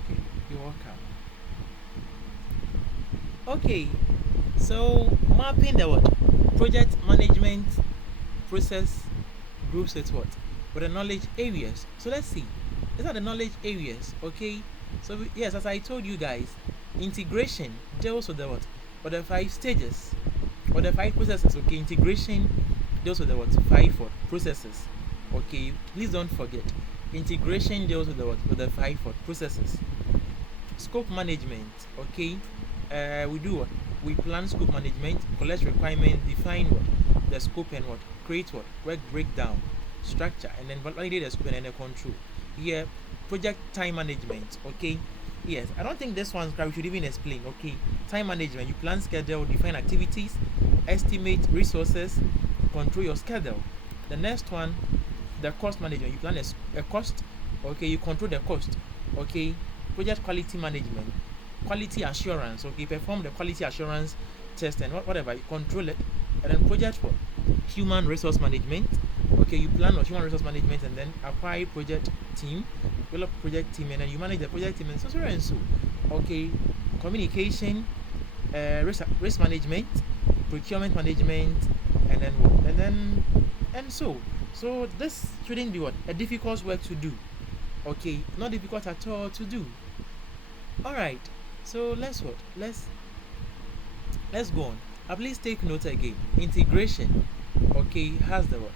You're welcome. Okay, so mapping the what? Project management process groups with what? With the knowledge areas. So let's see. These are the knowledge areas, okay? So yes, as I told you guys, integration deals with the what? With the 5 stages. Or the 5 processes, okay? Integration deals with the what? 5 what? Processes. Okay, please don't forget. Integration deals with the what? With the 5 what? Processes. Scope management, okay? We do what? We plan scope management, collect requirements, define what? The scope and what? Create what? Work breakdown, structure, and then validate the scope and then the control. Here, project time management, okay? Yes, I don't think this one we should even explain, okay? Time management, you plan schedule, define activities, estimate resources, control your schedule. The next one, the cost management, you plan a cost, okay? You control the cost, okay? Project quality management, quality assurance, okay? Perform the quality assurance test and whatever, you control it. And then project for human resource management, okay? You plan on human resource management and then acquire project team, develop project team, and then you manage the project team and so and so, okay? Communication, risk management, procurement management, and then what? And so this shouldn't be what? A difficult work to do, okay? Not difficult at all to do. All right, so let's what? Let's go on. Please take note again. Integration, okay, has the what?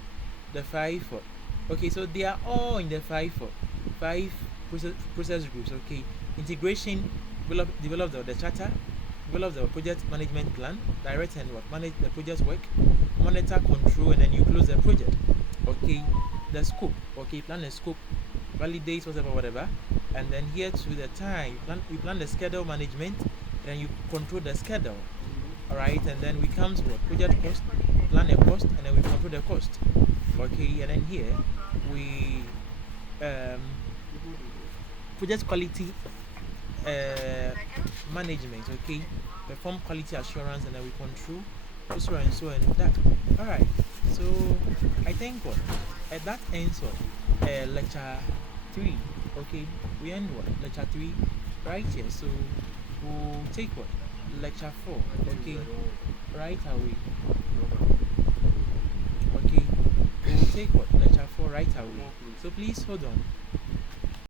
The 5 what? Okay, so they are all in the 5 what? 5 process groups, okay? Integration, develop the charter, develop the project management plan, direct and what? Manage the project work, monitor, control, and then you close the project, okay? The scope, okay? Plan the scope, validate whatever, and then here to the time you plan the schedule management, then you control the schedule. All right, and then we come to what? Project cost, plan a cost, and then we control the cost, okay? And then here we project quality management, okay? Perform quality assurance, and then we control so and so and that. All right, so I think what that ends what lecture 3, okay? We end what? Lecture 3 right here. So we'll take what? Lecture 4, okay? Right away. Okay, we'll take what? Lecture 4 right away. So please hold on.